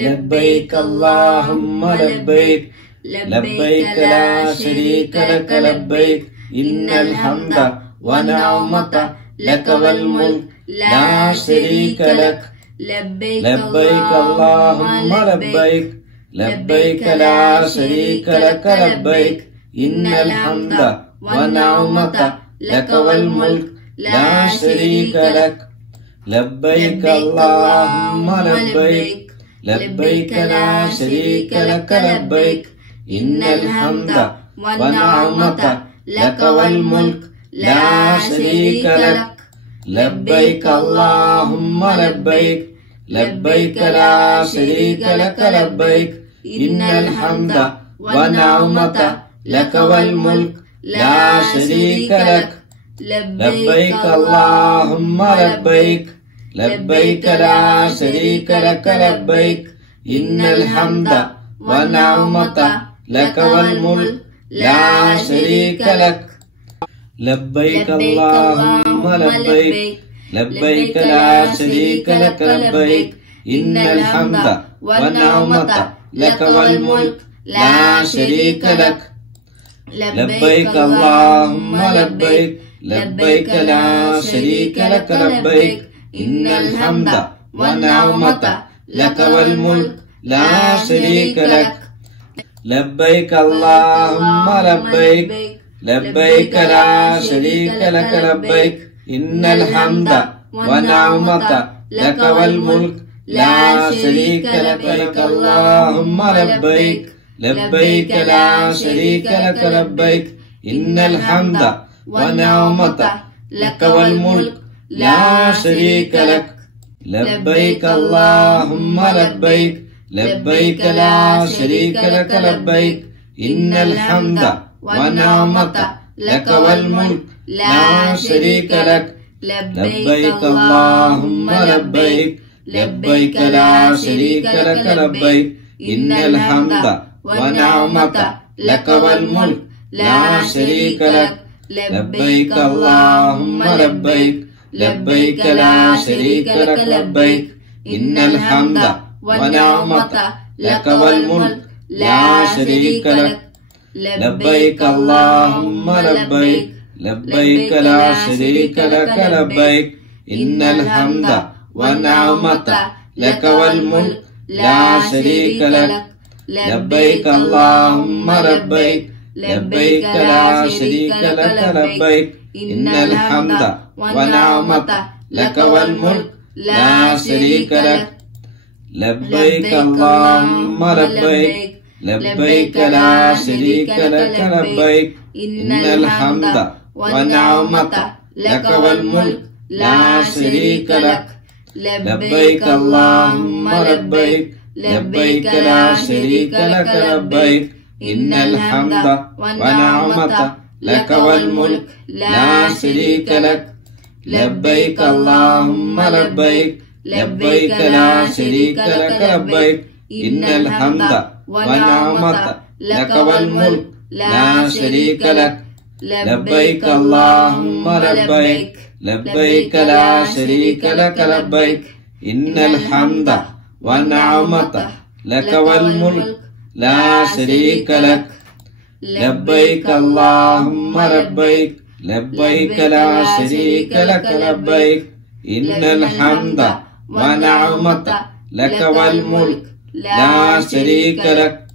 لبيك اللهم لبيك لبيك لا شريك لك لبيك إن الحمد ونعمة لك والملك لا شريك لك لبيك اللهم لبيك لبيك لا شريك لك لبيك إن الحمد ونعمة لك والملك لا شريك لك لبيك اللهم لبيك لبيك لا شريك لك لبيك إن الحمد ونعمة لك والملك لا شريك لك لبيك اللهم لبيك لبيك لا شريك لك لبيك إن الحمد ونعمة لك والملك لا شريك لك لبيك اللهم لبيك لبيك لا شريك لك لبيك إن الحمد ونعمة لك والملك لا شريك لك لبيك اللهم لبيك لبيك لا شريك لك لبيك إن الحمد والنعمة لك والملك لا شريك لك لبيك اللهم لبيك لبيك لا شريك لك لبيك إن الحمد والنعمة لك والملك لا شريك لك لبيك اللهم لبيك لبيك لا شريك لك لبيك إن الحمد ونعمة لك والملك لا شريك لك لبيك اللهم لبيك لبيك لا شريك لك لبيك إن الحمد ونعمة لك والملك لا شريك لك لبيك اللهم لبيك لبيك لا شريك لك لبيك إن الحمد ونعمة لك والملك لا شريك لك لبيك اللهم لبيك لبيك لا شريك لك لبيك إن الحمد ونعمة لك والملك لا شريك لك لبيك اللهم لبيك لبيك لا شريك لك لبيك إن الحمد ونعمة لك والملك لا شريك لك لبيك اللهم لبيك لبيك لا شريك لك لبيك إن الحمد والنعمة لك والملك لا شريك لك لبيك اللهم لبيك لبيك لا شريك لك لبيك إن الحمد والنعمة لك والملك لا شريك لك لبيك اللهم لبيك لبيك لا شريك لك لبيك إن الحمد والنعمة لك والملك لا شريك لك لبيك اللهم لبيك لبيك لا شريك لك لبيك إن الحمد والنعمة لك والملك لا شريك لك لبيك اللهم لبيك لبيك لا شريك لك لبيك إن الحمد والنعمة لك والملك لا شريك لك لبيك اللهم لبيك لبيك لا شريك لك لبيك إن الحمد والنعمة لك والملك لا شريك لك لبيك اللهم لبيك لبيك لا شريك لك لبيك إن الحمد والنعمة لك والملك لا شريك لك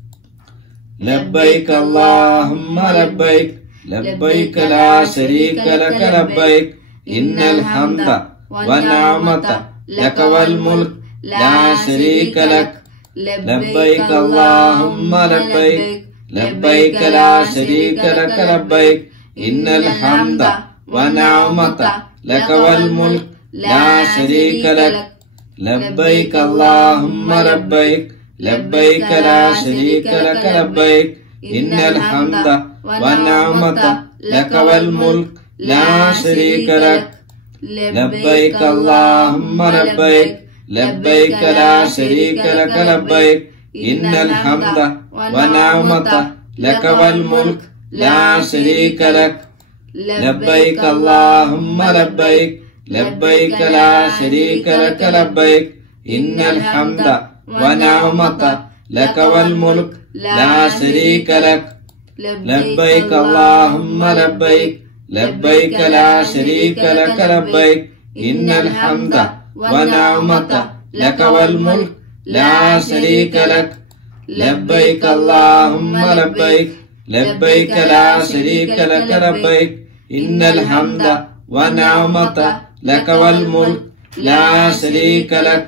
لبيك اللهم لبيك لبيك لا شريك لك لبيك إن الحمد والنعمة لك والملك لا شريك لك لبيك اللهم لبيك لبيك لا شريك لك لبيك إن الحمد والنعمة لك والملك لا شريك لك لبيك اللهم لبيك لبيك لا شريك لك لبيك إن الحمد والنعمة لك والملك لا شريك لك لبيك اللهم لبيك لبيك لا شريك لك لبيك إن الحمد والنعمة لك والملك لا شريك لك لبيك اللهم لبيك لبيك لا شريك لك لبيك إن الحمد ونعمة لك والملك لا شريك لك لبيك اللهم لبيك لبيك لا شريك لك لبيك إن الحمد ونعمة لك والملك لا شريك لك لبيك اللهم لبيك لبيك لا شريك لك لبيك إن الحمد ونعمة لك والملك لا شريك لك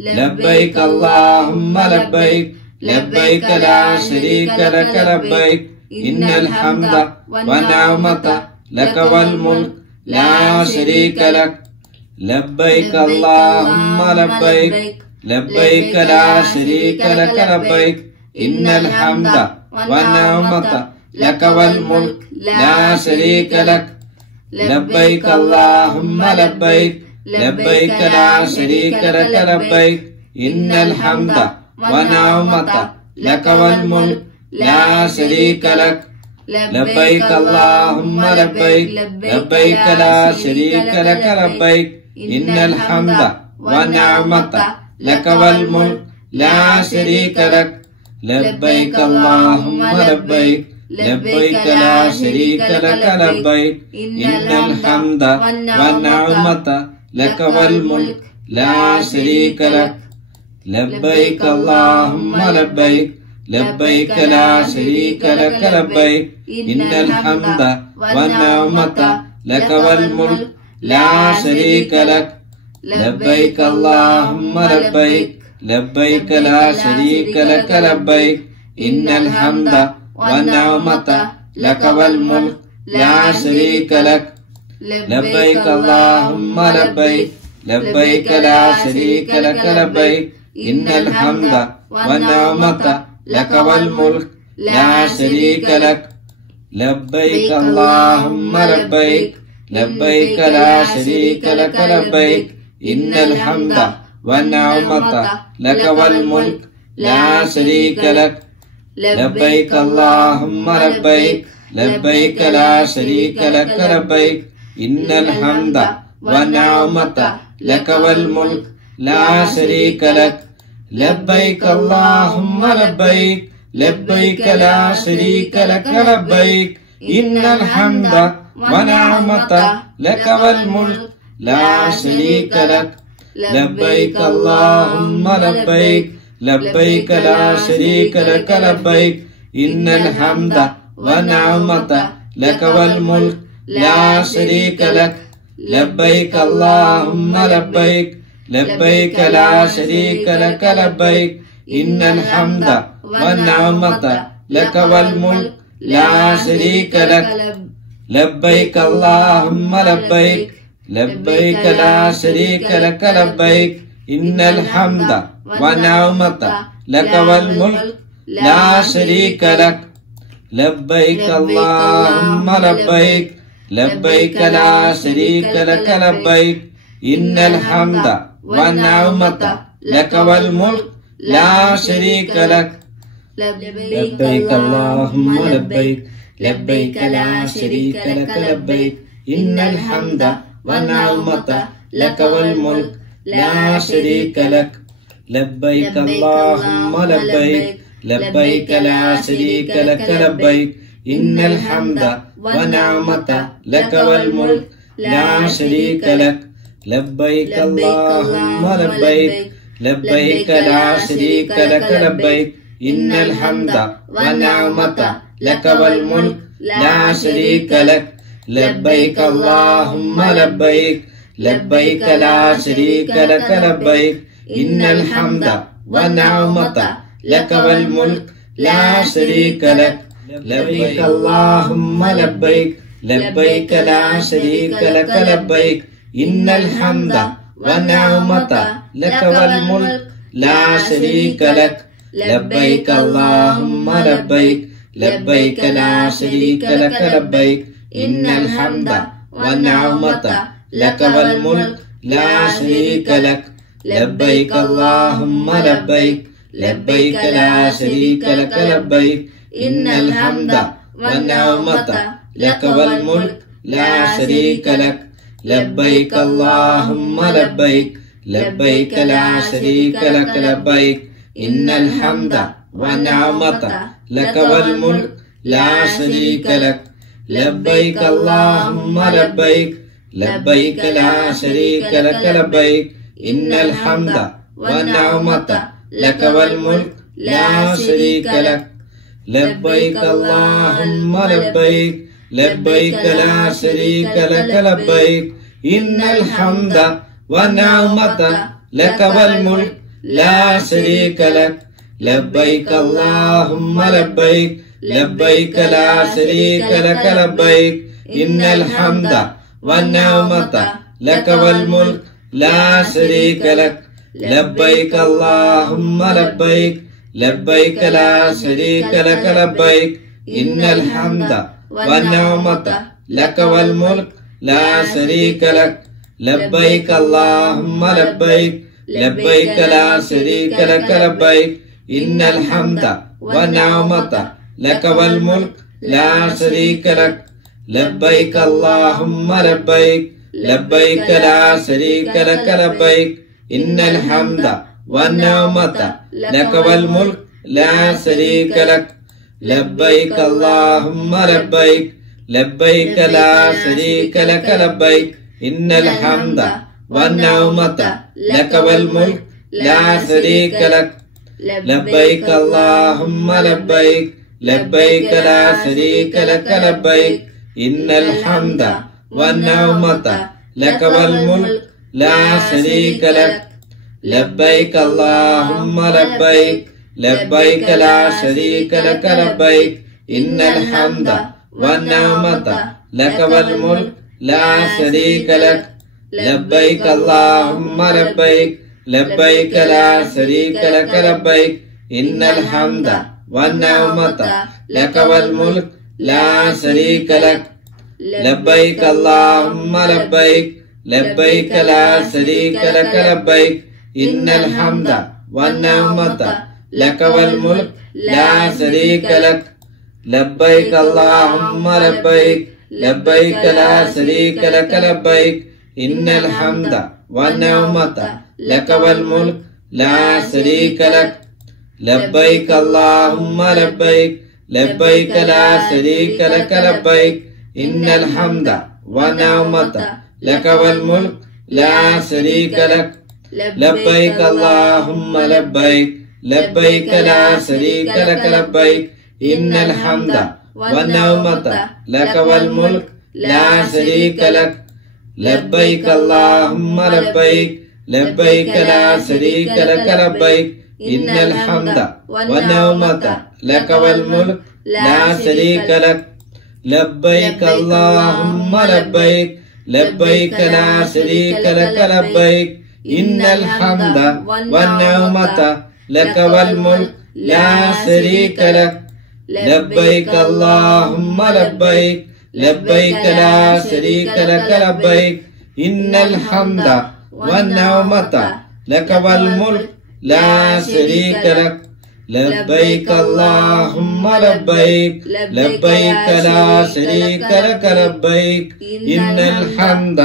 لبيك اللهم لبيك لبيك لا شريك لك لبيك إن الحمد ونعمة لك والملك لا شريك لك لبيك اللهم لبيك لبيك لا شريك لك لبيك إن الحمد ونعمة لك والملك لا شريك لك لبيك اللهم لبيك لبيك لا شريك لك لبيك إن الحمد ونعمة لك والملك لا شريك لك لبيك اللهم لبيك لبيك لا شريك لك لبيك إن الحمد ونعمة لك والملك لا شريك لك لبيك اللهم لبيك لبيك لا شريك لك لبيك إن الحمد والنعمة لك والملك لا شريك لك لبيك اللهم لبيك لبيك لا شريك لك لبيك إن الحمد والنعمة لك والملك لا شريك لك لبيك اللهم لبيك لبيك لا شريك لك لبيك إن الحمد والنعمة لك والملك لا شريك لك لبيك اللهم لبيك لبيك لا شريك لك لبيك إن الحمد والنعمة لك والملك لا شريك لك لبيك اللهم لبيك لبيك لا شريك لك لبيك إن الحمد والنعمة لك والملك لا شريك لك لبيك اللهم لبيك لبيك لا شريك لك لبيك إن الحمد والنعمة لك والملك لا شريك لك لبيك اللهم لبيك لبيك لا شريك لك لبيك إن الحمد ونعمة لك والملك لا شريك لك لبيك اللهم لبيك لبيك لا شريك لك لبيك إن الحمد ونعمة لك والملك لا شريك لك لبيك اللهم لبيك لبيك لا شريك لك لبيك إن الحمد والنعمة لك والملك لا شريك لك لبيك اللهم لبيك لبيك لا شريك لك لبيك إن الحمد والنعمة لك والملك لا شريك لك لبيك اللهم لبيك لبيك لا شريك لك لبيك إن الحمد والنعمة لك والملك لا شريك لك لبيك اللهم لبيك لبيك لا شريك لك لبيك إن الحمد والنعمة لك والملك لا شريك لك لبيك اللهم لبيك لبيك لا شريك لك لبيك إن الحمد والنعمة لك والملك لا شريك لك لبيك اللهم لبيك لبيك لا شريك لك لبيك إن الحمد والنعمة لك والملك لا شريك لك لبيك اللهم لبيك لبيك لا شريك لك لبيك إن الحمد والنعمة لك والملك لا شريك لك لبيك اللهم لبيك لبيك لا شريك لك لبيك إن الحمد والنعمة لك والملك لا شريك لك لبيك اللهم لبيك لبيك لا شريك لك لبيك إن الحمد والنعمة لك والملك لا شريك لك لبيك اللهم لبيك لبيك لا شريك لك لبيك إن الحمد والنعمة لك والملك لا شريك لك لبيك اللهم لبيك لبيك لا شريك لك لبيك إن الحمد والنعمة لك والملك لا شريك لك لبيك اللهم لبيك لبيك لا شريك لك لبيك إن الحمد والنعمة لك والملك لا شريك لك لبيك اللهم لبيك لبيك لا شريك لك لبيك إن الحمد والنعمة لك والملك لا شريك لك لبيك اللهم لبيك لبيك لا شريك لك لبيك إن الحمد والنعمة لك والملك لا شريك لك لبيك اللهم لبيك لبيك لا شريك لك لبيك إن الحمد والنعمة لك والملك لا شريك لك لبيك اللهم لبيك لبيك لا شريك لك لبيك إن الحمد والنعمة لك والملك لا شريك لك لبيك اللهم لبيك لبيك لا شريك لك لبيك إن الحمد والنعمة لك والملك لا شريك لك لبيك اللهم لبيك لبيك لا شريك لك لبيك إن الحمد والنعمة لك والملك لا شريك لك لبيك اللهم لبيك لبيك لا شريك لك لبيك إن الحمد والنعمة لك والملك لا شريك لك لبيك اللهم لبيك لبيك لا شريك لك لبيك إن الحمد والنعمة لك والملك لا شريك لك لبيك اللهم لبيك لبيك لا شريك لك لبيك إن الحمد والنعمة لك والملك لا شريك لك لبيك اللهم لبيك لبيك لا شريك لك لبيك إن الحمد والنعمة لك والملك لا شريك لك لبيك اللهم لبيك لبيك لا شريك لك لبيك إن الحمد والنعمة لك والملك لا شريك لك لبيك اللهم لبيك لبيك لا شريك لك لبيك إن الحمد والنعمة لك والملك لا شريك لك لبيك اللهم لبيك لبيك لا شريك لك لبيك إن الحمد والنعمة لك والملك لا شريك لك لبيك اللهم لبيك لبيك لا شريك لك لبيك إن الحمد والنعمة لك والملك لا شريك لك لبيك اللهم لبيك لبيك لا شريك لك لبيك إن الحمد والنعمة لك والملك لا شريك لك لبيك اللهم لبيك لبيك لا شريك لك لبيك إن الحمد والنعمة لك والملك لا شريك لك لبيك اللهم لبيك لبيك لا شريك لك لبيك إن الحمد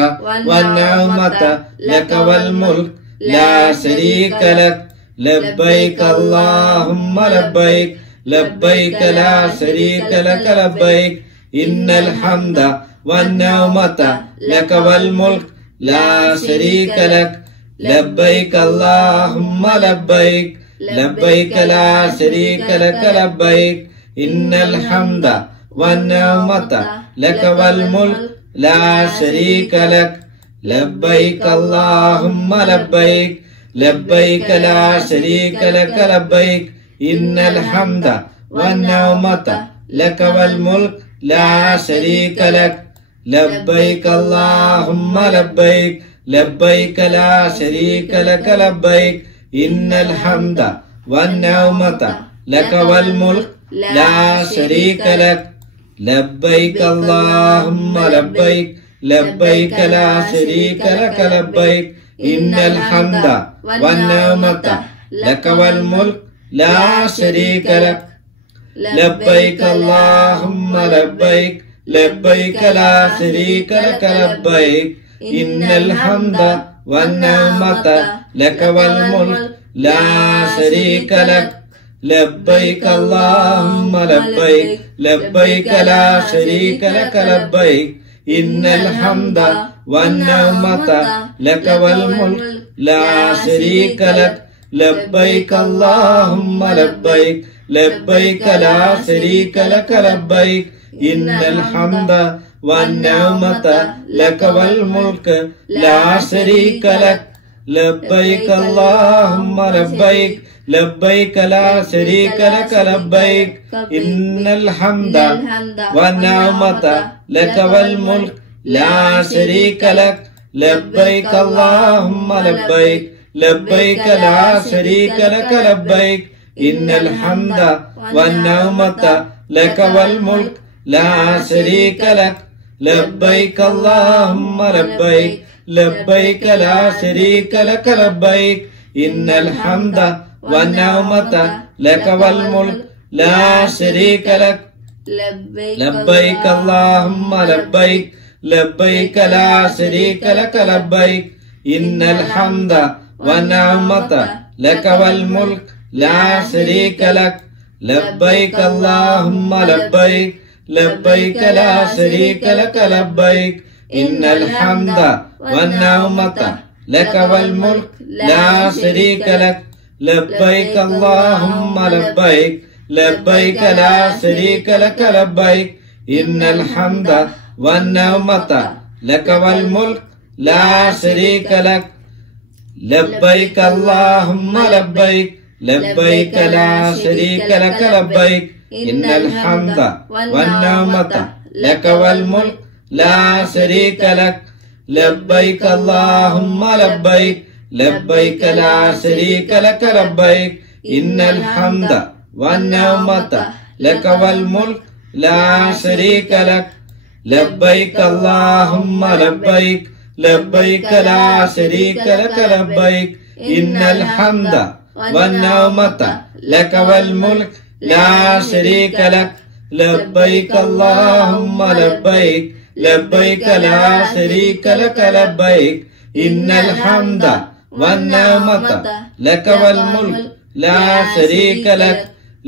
والنعمة لك والملك لا شريك لك لبيك اللهم لبيك لبيك لا شريك لك لبيك إن الحمد والنعمة لك والملك لا شريك لك لبيك اللهم لبيك لبيك لا شريك لك لبيك إن الحمد والنعمة لك والملك لا شريك لك لبيك اللهم لبيك لبيك لا شريك لك لبيك إن الحمد والنعمة لك والملك لا شريك لك لبيك اللهم لبيك لبيك لا شريك لك لبيك إن الحمد والنعمة لك والملك لا شريك لك لبيك اللهم لبيك لبيك لا شريك لك لبيك إن الحمد والنعمة لك والملك لا شريك لك لبيك اللهم لبيك لبيك لا شريك لك لبيك إن الحمد والنعمة لك والملك لا شريك لك لبيك اللهم لبيك لبيك لا شريك لك لبيك إن الحمد والنعمة لك والملك لا شريك لك لبيك اللهم لبيك لبيك لا شريك لك لبيك إن الحمد والنعمة لك والملك لا شريك لك لبيك اللهم لبيك لبيك لا شريك لك لبيك إن الحمد والنعمة لك والملك لا شريك لك لبيك اللهم لبيك لبيك لا شريك لك لبيك إن الحمد والنعمة لك والملك لا شريك لك لبيك اللهم لبيك لبيك لا شريك لك لبيك إن الحمد والنعمة لك والملك لا شريك لك لبيك اللهم لبيك لبيك لا شريك لك لبيك إن الحمد والنعمة لك والملك لا شريك لك لبيك اللهم لبيك لبيك لا شريك لك لبيك إن الحمد والنعمة لك والملك لا شريك لك لبيك اللهم لبيك لبيك لا شريك لك لبيك إن الحمد والنعمة لك والملك لا شريك لك لبيك اللهم لبيك لبيك لا شريك لك لبيك إن الحمد والنعمة لك والملك لا شريك لك لبيك اللهم لبيك لبيك لا شريك لك لبيك إن الحمد والنعمة لك والملك لا شريك لك لبيك اللهم لبيك لبيك لا شريك لك لبيك إن الحمد والنعمة لك والملك لا شريك لك لبيك اللهم لبيك لبيك لا شريك لك لبيك إن الحمد والنعمة لك والملك لا شريك لك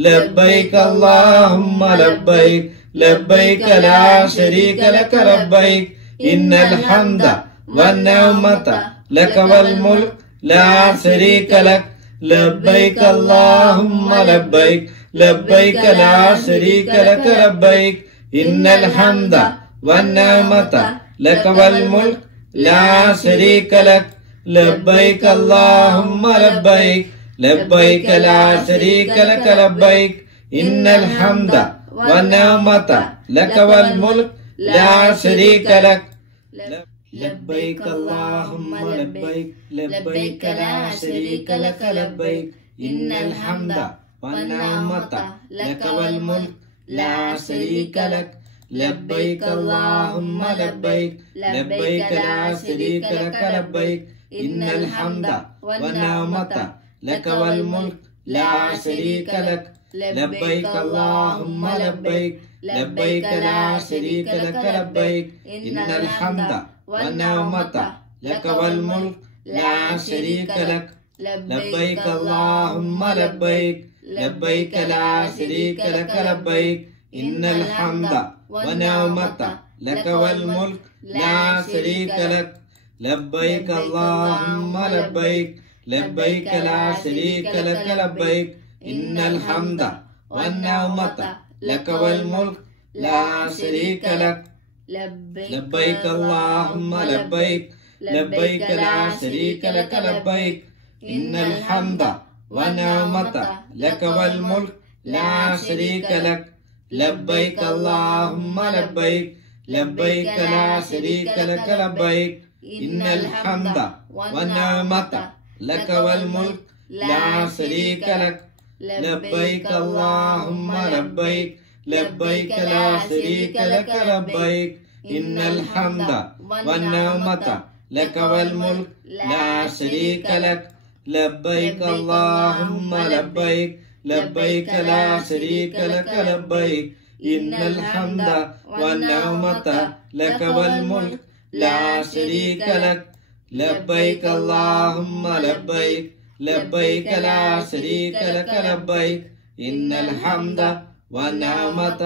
لبيك اللهم لبيك لبيك لا شريك لك لبيك إن الحمد والنعمة لك والملك لا شريك لك لبيك اللهم لبيك لبيك لا شريك لك لبيك إن الحمد والنعمة لك والملك لا شريك لك لبيك اللهم لبيك لبيك لا شريك لك لبيك إن الحمد والنعمة لك والملك لا شريك لك لبيك اللهم لبيك لبيك لا شريك لك لبيك إن الحمد والنعمة لك والملك لا شريك لك لبيك اللهم لبيك لبيك لا شريك لك لبيك إن الحمد والنعمة لك والملك لا شريك لك لبيك اللهم لبيك لبيك لا شريك لك لبيك إن الحمد والنعمة لك والملك لا شريك لك لبيك اللهم لبيك لبيك لا شريك لك لبيك إن الحمد والنعمة لك والملك لا شريك لك لبيك اللهم لبيك لبيك لا شريك لك لبيك إن الحمد والنعمة لك والملك لا شريك لك لبيك اللهم لبيك لبيك لا شريك لك لبيك إن الحمد والنعمة لك والملك لا شريك لك لبيك اللهم لبيك لبيك لا شريك لك لبيك إن الحمد والنعمة لك والملك لا شريك لك لبيك اللهم لبيك لبيك لا شريك لك لبيك إن الحمد والنعمة لك والملك لا شريك لك لبيك اللهم لبيك لبيك لا شريك لك لبيك إن الحمد والنعمة لك والملك لا شريك لك لبيك اللهم لبيك لبيك لا شريك لك لبيك إن الحمد والنعمة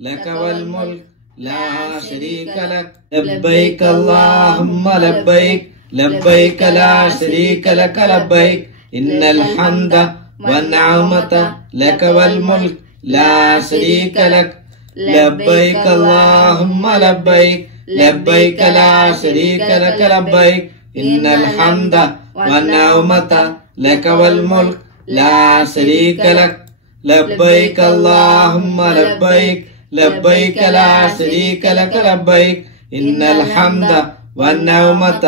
لك والملك لا شريك لك لبيك اللهم لبيك لبيك لا شريك لك لبيك إن الحمد والنعمة لك والملك لا شريك لك لبيك اللهم لبيك لبيك لا شريك لك لبيك إن الحمد والنعمة لك والملك لا شريك لك لبيك اللهم لبيك لبيك لا شريك لك لبيك إن الحمد والنعمة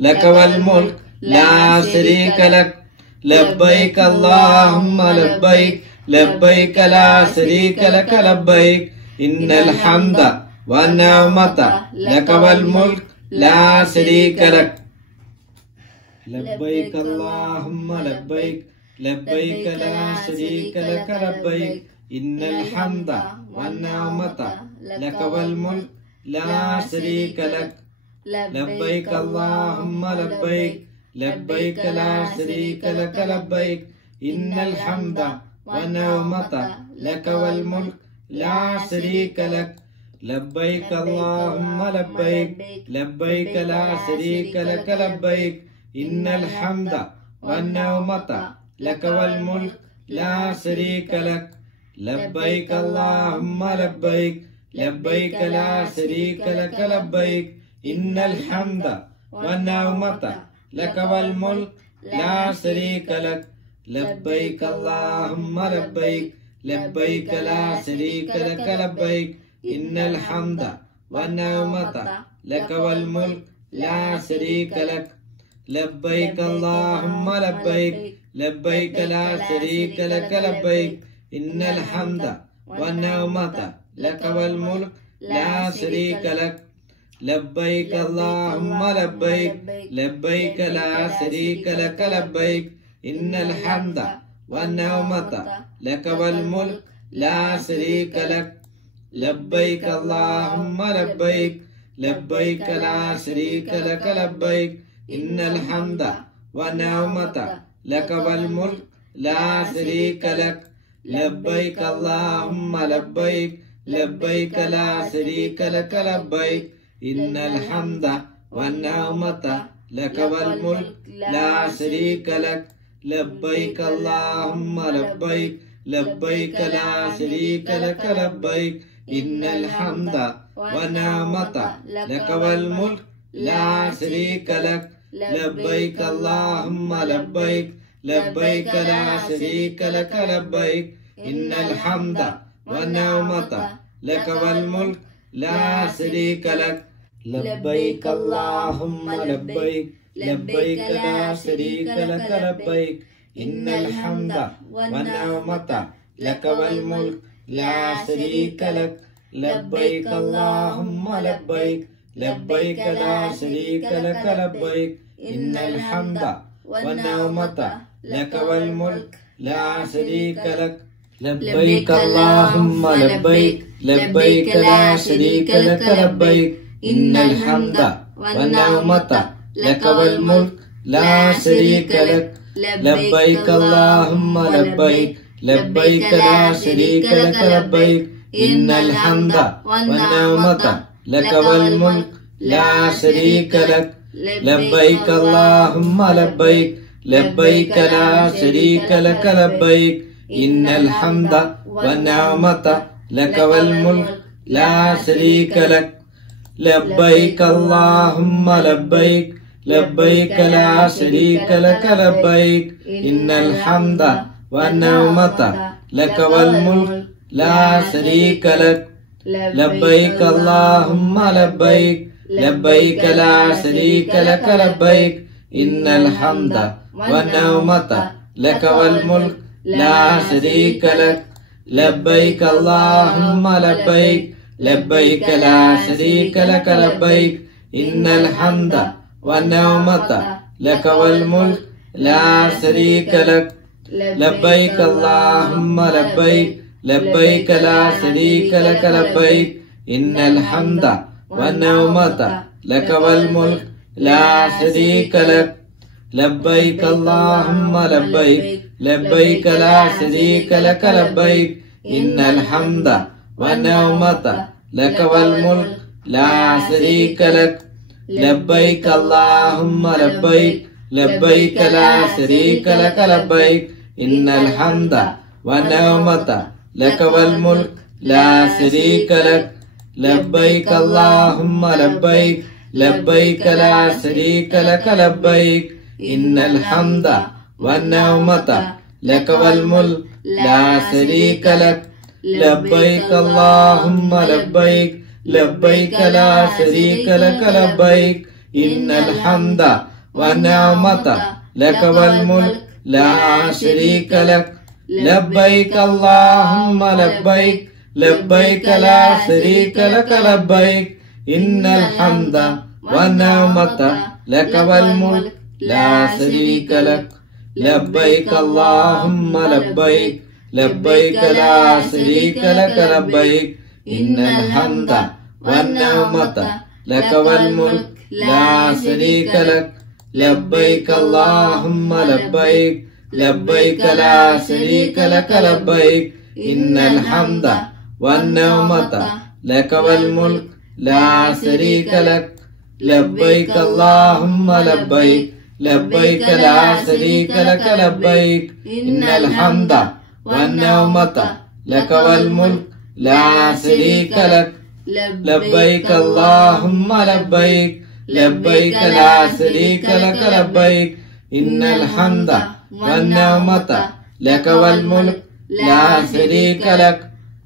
لك والملك لا شريك لك لبيك اللهم لبيك لبيك لا شريك لك لبيك إن الحمد والنعمة لك والملك لا شريك لك لبيك اللهم لبيك لبيك لا شريك لك لبيك إن الحمد والنعمة لك والملك لا شريك لك لبيك اللهم لبيك لبيك لا شريك لك لبيك إن الحمد والنعمة لك والملك لا شريك لك لبيك اللهم لبيك لبيك لا شريك لك لبيك إن الحمد والنعمة لك والملك لا شريك لك لبيك اللهم لبيك لبيك لا شريك لك لبيك إن الحمد والنعمة لك والملك لا شريك لك لبيك اللهم لبيك لبيك لا شريك لك لبيك إن الحمد والنعمة لك والملك لا شريك لك لبيك اللهم لبيك لبيك لا شريك لك لبيك إن الحمد والنعمة لك والملك لا شريك لك لبيك اللهم لبيك لبيك لا شريك لك لبيك إن الحمد والنعمة لك والملك لا شريك لك لبيك اللهم لبيك لبيك لا شريك لك لبيك إن الحمد والنعمة لك والملك لا شريك لك لبيك اللهم لبيك لبيك لا شريك لك لبيك إن الحمد والنعمة لك والملك لا شريك لك لبيك اللهم لبيك لبيك لا شريك لك لبيك إن الحمد والنعمة لك والملك لا شريك لك لبيك اللهم لبيك لبيك لا شريك لك لبيك إن الحمد والنعمة لك والملك لا شريك لك لبيك اللهم لبيك لبيك لا شريك لك لبيك إن الحمد والنعمة لك والملك لا شريك لك لبيك اللهم لبيك لبيك لا شريك لك لبيك إن الحمد والنعمة لك والملك لا شريك لك لبيك اللهم لبيك لبيك لا شريك لك لبيك إن الحمد والنعمة لك والملك لا شريك لك لبيك اللهم لبيك لبيك لا شريك لك لبيك إن الحمد والنعمة لك والملك لا شريك لك لبيك اللهم لبيك لبيك لا شريك لك لبيك إن الحمد والنعمة لك والملك لا شريك لك لبيك اللهم لبيك لبيك لا شريك لك لبيك إن الحمد والنعمة لك والملك لا شريك لك لبيك اللهم لبيك لبيك لا شريك لك لبيك إن الحمد والنعمة لك والملك لا شريك لك لبيك اللهم لبيك لبيك لا شريك لك لبيك إن الحمد والنعمة لك والملك لا شريك لك لبيك اللهم لبيك لبيك لا شريك لك لبيك إن الحمد والنعمة لك والملك لا شريك لك لبيك اللهم لبيك لبيك لا شريك لك لبيك إن الحمد والنعمة لك والملك لا شريك لك لبيك اللهم لبيك لبيك لا شريك لك لبيك إن الحمد والنعمة لك والملك لا شريك لك لبيك اللهم لبيك لبيك لا شريك لك لبيك إن الحمد والنعمة لك والملك لا شريك لك لبيك اللهم لبيك لبيك لا شريك لك لبيك إن الحمد والنعمة لك والملك لا شريك لك لبيك اللهم لبيك لبيك لا شريك لك لبيك إن الحمد والنعمة لك والملك لا شريك لك لبيك اللهم لبيك لبيك لا شريك لك لبيك إن الحمد والنعمة لك والملك لا شريك لك لبيك اللهم لبيك لبيك لا شريك لك لبيك إن الحمد والنعمة لك والملك لا شريك لك لبيك اللهم لبيك لبيك لا شريك لك لبيك إن الحمد والنعمة لك والملك لا شريك لك لبيك اللهم لبيك لبيك لا شريك لك لبيك إن الحمد والنعمة لك والملك لا شريك لك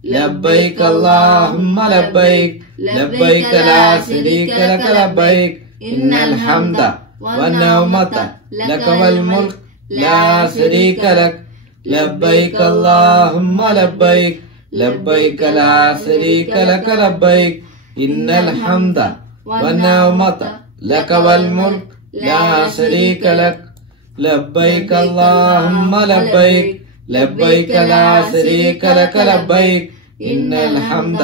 لبيك اللهم لبيك لبيك لا شريك لك لبيك إن الحمد والنعمة لك والملك لا شريك لك لبيك اللهم لبيك لبيك لا شريك لك لبيك إن الحمد والنعمة لك والملك لا شريك لك لبيك اللهم لبيك لبيك لا شريك لك لبيك إن الحمد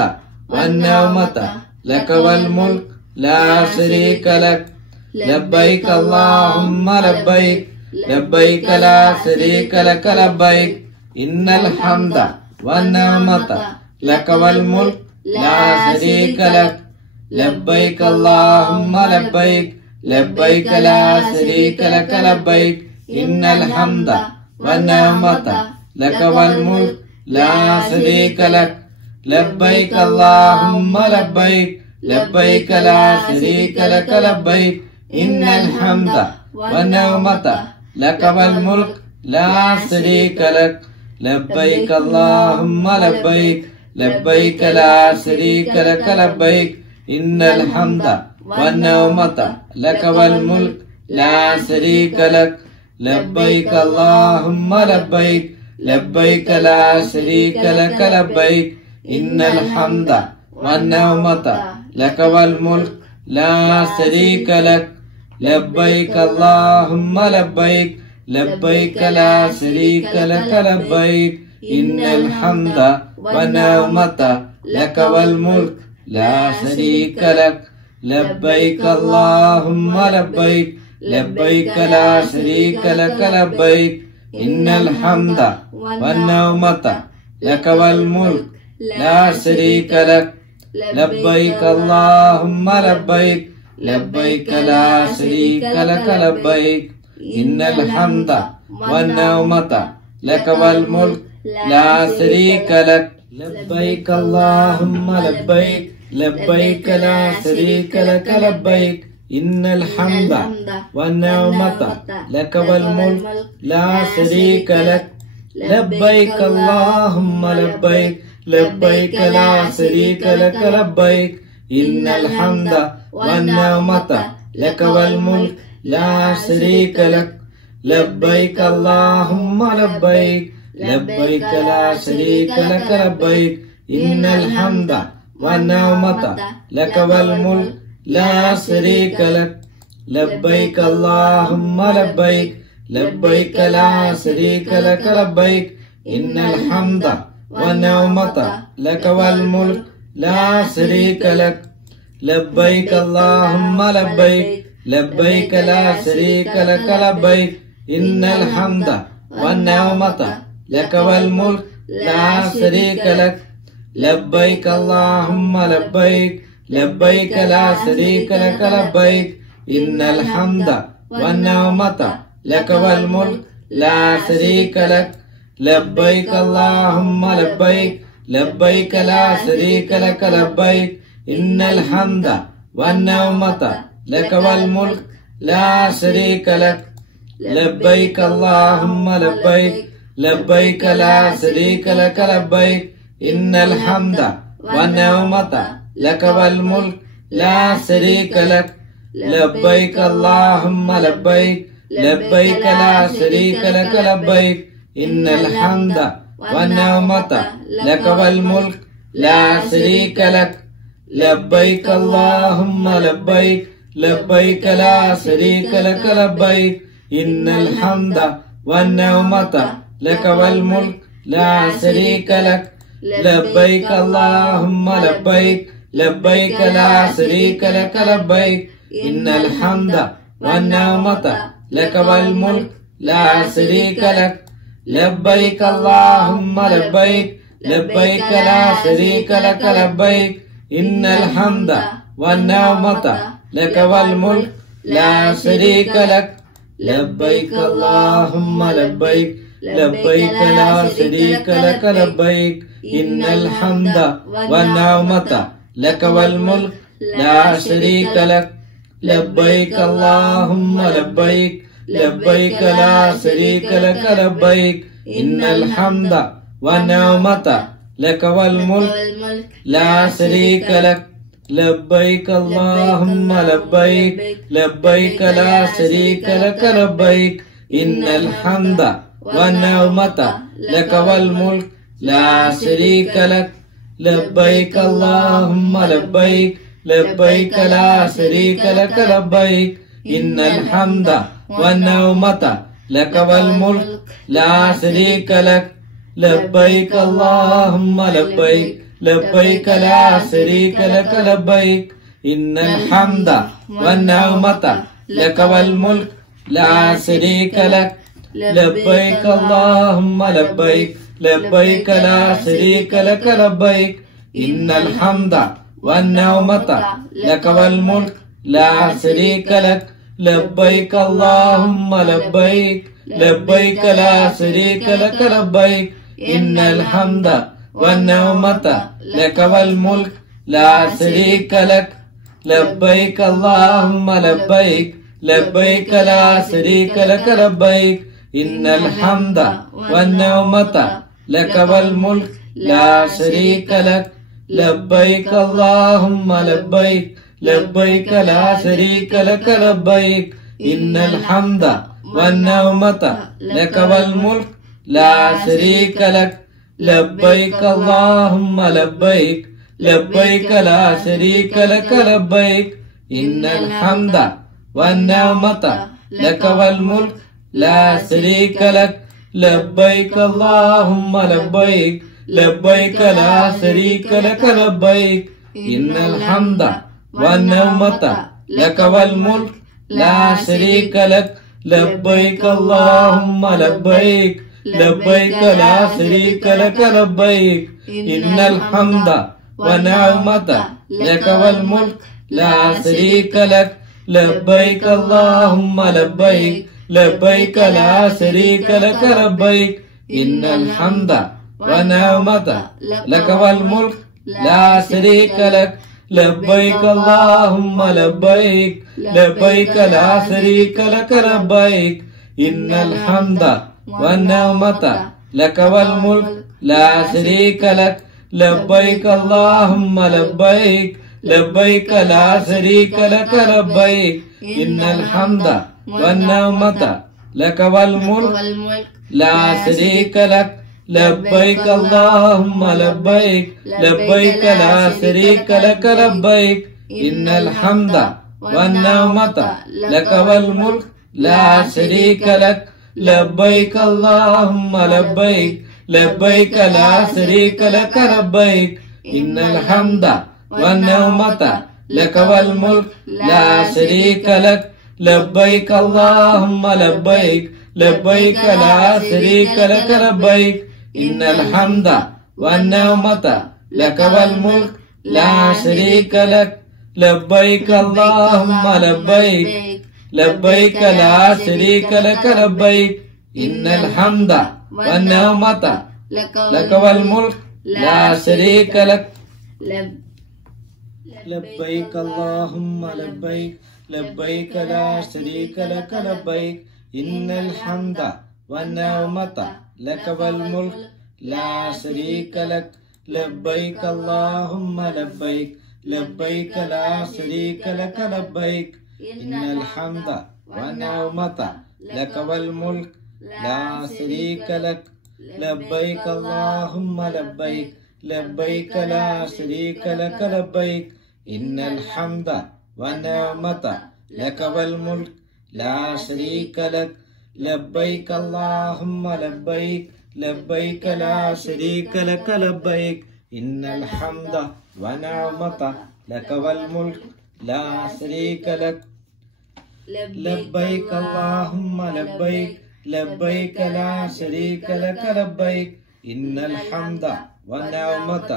والنعمة لك والملك لا شريك لك لبيك اللهم لبيك لبيك لا شريك لك لبيك إن الحمد والنعمة لك والملك لا شريك لك لبيك اللهم لبيك لبيك لا شريك لك لبيك إن الحمد والنعمة لك والملك لا شريك لك لبيك اللهم لبيك لبيك لا شريك لك لبيك إن الحمد والنعمة لك والملك لا شريك لك لبيك اللهم لبيك لبيك لا شريك لك لبيك إن الحمد والنعمة لك والملك لا شريك لك لبيك اللهم لبيك لبيك لا شريك لك لبيك إن الحمد والنعمة لك والملك لا شريك لك لبيك اللهم لبيك لبيك لا شريك لك لبيك إن الحمد والنعمة لك والملك لا شريك لك لبيك اللهم لبيك لبيك لا شريك لك لبيك إن الحمد والنعمة لك والملك لا شريك لك لبيك اللهم لبيك لبيك لا شريك لك لبيك إن الحمد والنعمة لك والملك لا شريك لك لبيك اللهم لبيك لبيك لا شريك لك لبيك إن الحمد والنعمة لك والملك لا شريك لك لبيك اللهم لبيك لبيك لا شريك لك لبيك إن الحمد والنعمة لك والملك لا شريك لك لبيك اللهم لبيك لبيك لا شريك لك لبيك إن الحمد والنعمة لك والملك لا شريك لك لبيك اللهم لبيك لبيك لا شريك لك لبيك إن الحمد والنعمة لك والملك لا شريك لك لبيك اللهم لبيك لبيك لا شريك لك لبيك إن الحمد والنعمة لك والملك لا شريك لك لبيك اللهم لبيك لبيك لا شريك لك لبيك إن الحمد والنعمة لك والملك لا شريك لك لبيك اللهم لبيك لبيك لا شريك لك لبيك إن الحمد والنعمة لك والملك لا شريك لك لبيك اللهم لبيك لبيك لا شريك لك لبيك إن الحمد والنعمة لك والملك لا شريك لك لبيك اللهم لبيك لبيك لا شريك لك لبيك إن الحمد والنعمة لك والملك لا شريك لك لبيك اللهم لبيك لبيك لا شريك لك لبيك إن الحمد والنعمة لك والملك لا شريك لك لبيك اللهم لبيك لبيك لا شريك لك لبيك إن الحمد والنعمة لك والملك لا شريك لك لبيك اللهم لبيك لبيك لا شريك لك لبيك إن الحمد والنعمة لك والملك لا شريك لك لبيك اللهم لبيك لبيك لا شريك لك لبيك إن الحمد والنعمة لك والملك لا شريك لك لبيك اللهم لبيك لبيك لا شريك لك لبيك إن الحمد والنعمة لك والملك لا شريك لك لبيك اللهم لبيك لبيك لا شريك لك لبيك إن الحمد والنعمة لك والملك لا شريك لك لبيك اللهم لبيك لبيك لا شريك لك لبيك إن الحمد والنعمة لك والملك لا شريك لك لبيك اللهم لبيك لبيك لا شريك لك لبيك إن الحمد والنعمة لك والملك لا شريك لك لبيك اللهم لبيك لبيك لا شريك لك لبيك إن الحمد والنعمة لك والملك لا شريك لك لبيك اللهم لبيك لبيك لا شريك لك لبيك إن الحمد والنعمة لك والملك لا شريك لك لبيك اللهم لبيك لبيك لا شريك لك لبيك إن الحمد والنعمة لك والملك لا شريك لك لبيك اللهم لبيك لبيك لا شريك لك لبيك إن الحمد والنعمة لك والملك لا شريك لك لبيك اللهم لبيك لبيك لا شريك لك لبيك إن الحمد والنعمة لك والملك لا شريك لك لبيك اللهم لبيك لبيك لا شريك لك لبيك إن الحمد والنعمة لك والملك لا شريك لك لبيك اللهم لبيك لبيك لا شريك لك لبيك إن الحمد والنعمة لك والملك لا شريك لك لبيك اللهم لبيك لبيك لا شريك لك لبيك إن الحمد والنعمة لك والملك لا شريك لك لبيك اللهم لبيك لبيك لا شريك لك لبيك إن الحمد والنعمة لك والملك لا شريك لك لبيك اللهم لبيك لبيك لا شريك لك لبيك إن الحمد والنعمة لك والملك لا شريك لك لبيك اللهم لبيك لبيك لا شريك لك لبيك إن الحمد والنعمة لك والملك لا شريك لك لبيك اللهم لبيك لبيك لا شريك لك لبيك إن الحمد والنعمة لك والملك لا شريك لك لبيك اللهم لبيك لبيك لا شريك لك لبيك إن الحمد والنعمة لك والملك لا شريك لك لبيك اللهم لبيك لبيك لا شريك لك لبيك إن الحمد والنعمة لك والملك لا شريك لك لبيك اللهم لبيك لبيك لا شريك لك لبيك إن الحمد والنعمة لك والملك لا شريك لك لبيك اللهم لبيك لبيك لا شريك لك لبيك إن الحمد والنعمة لك والملك لا شريك لك لبيك اللهم لبيك لبيك لا شريك لك لبيك إن الحمد والنعمة لك والملك لا شريك لك لبيك اللهم لبيك لبيك لا شريك لك لبيك إن الحمد والنعمة لك والملك لا شريك لك لبيك اللهم لبيك لبيك لا شريك لك لبيك إن الحمد والنعمة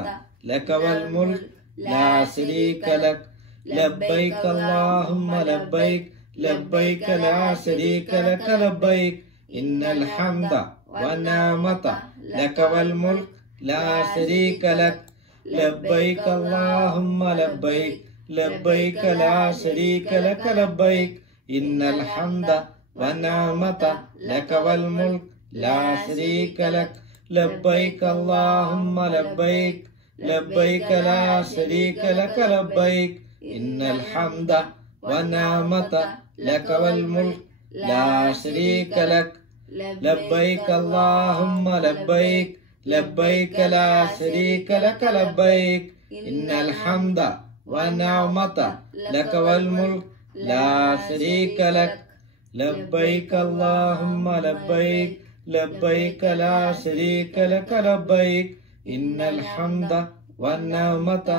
لك والملك لا شريك لك لبيك اللهم لبيك لبيك لا شريك لك لبيك إن الحمد والنعمة لك والملك لا شريك لك لبيك اللهم لبيك لبيك لا شريك لك لبيك إن الحمد والنعمة لك والملك لا شريك لك لبيك اللهم لبيك لبيك لا شريك لك لبيك إن الحمد والنعمة لك والملك لا شريك لك لبيك اللهم لبيك لبيك لا شريك لك لبيك إن الحمد والنعمة لك والملك لا شريك لك لبيك اللهم لبيك لبيك لا شريك لك لبيك إن الحمد والنعمة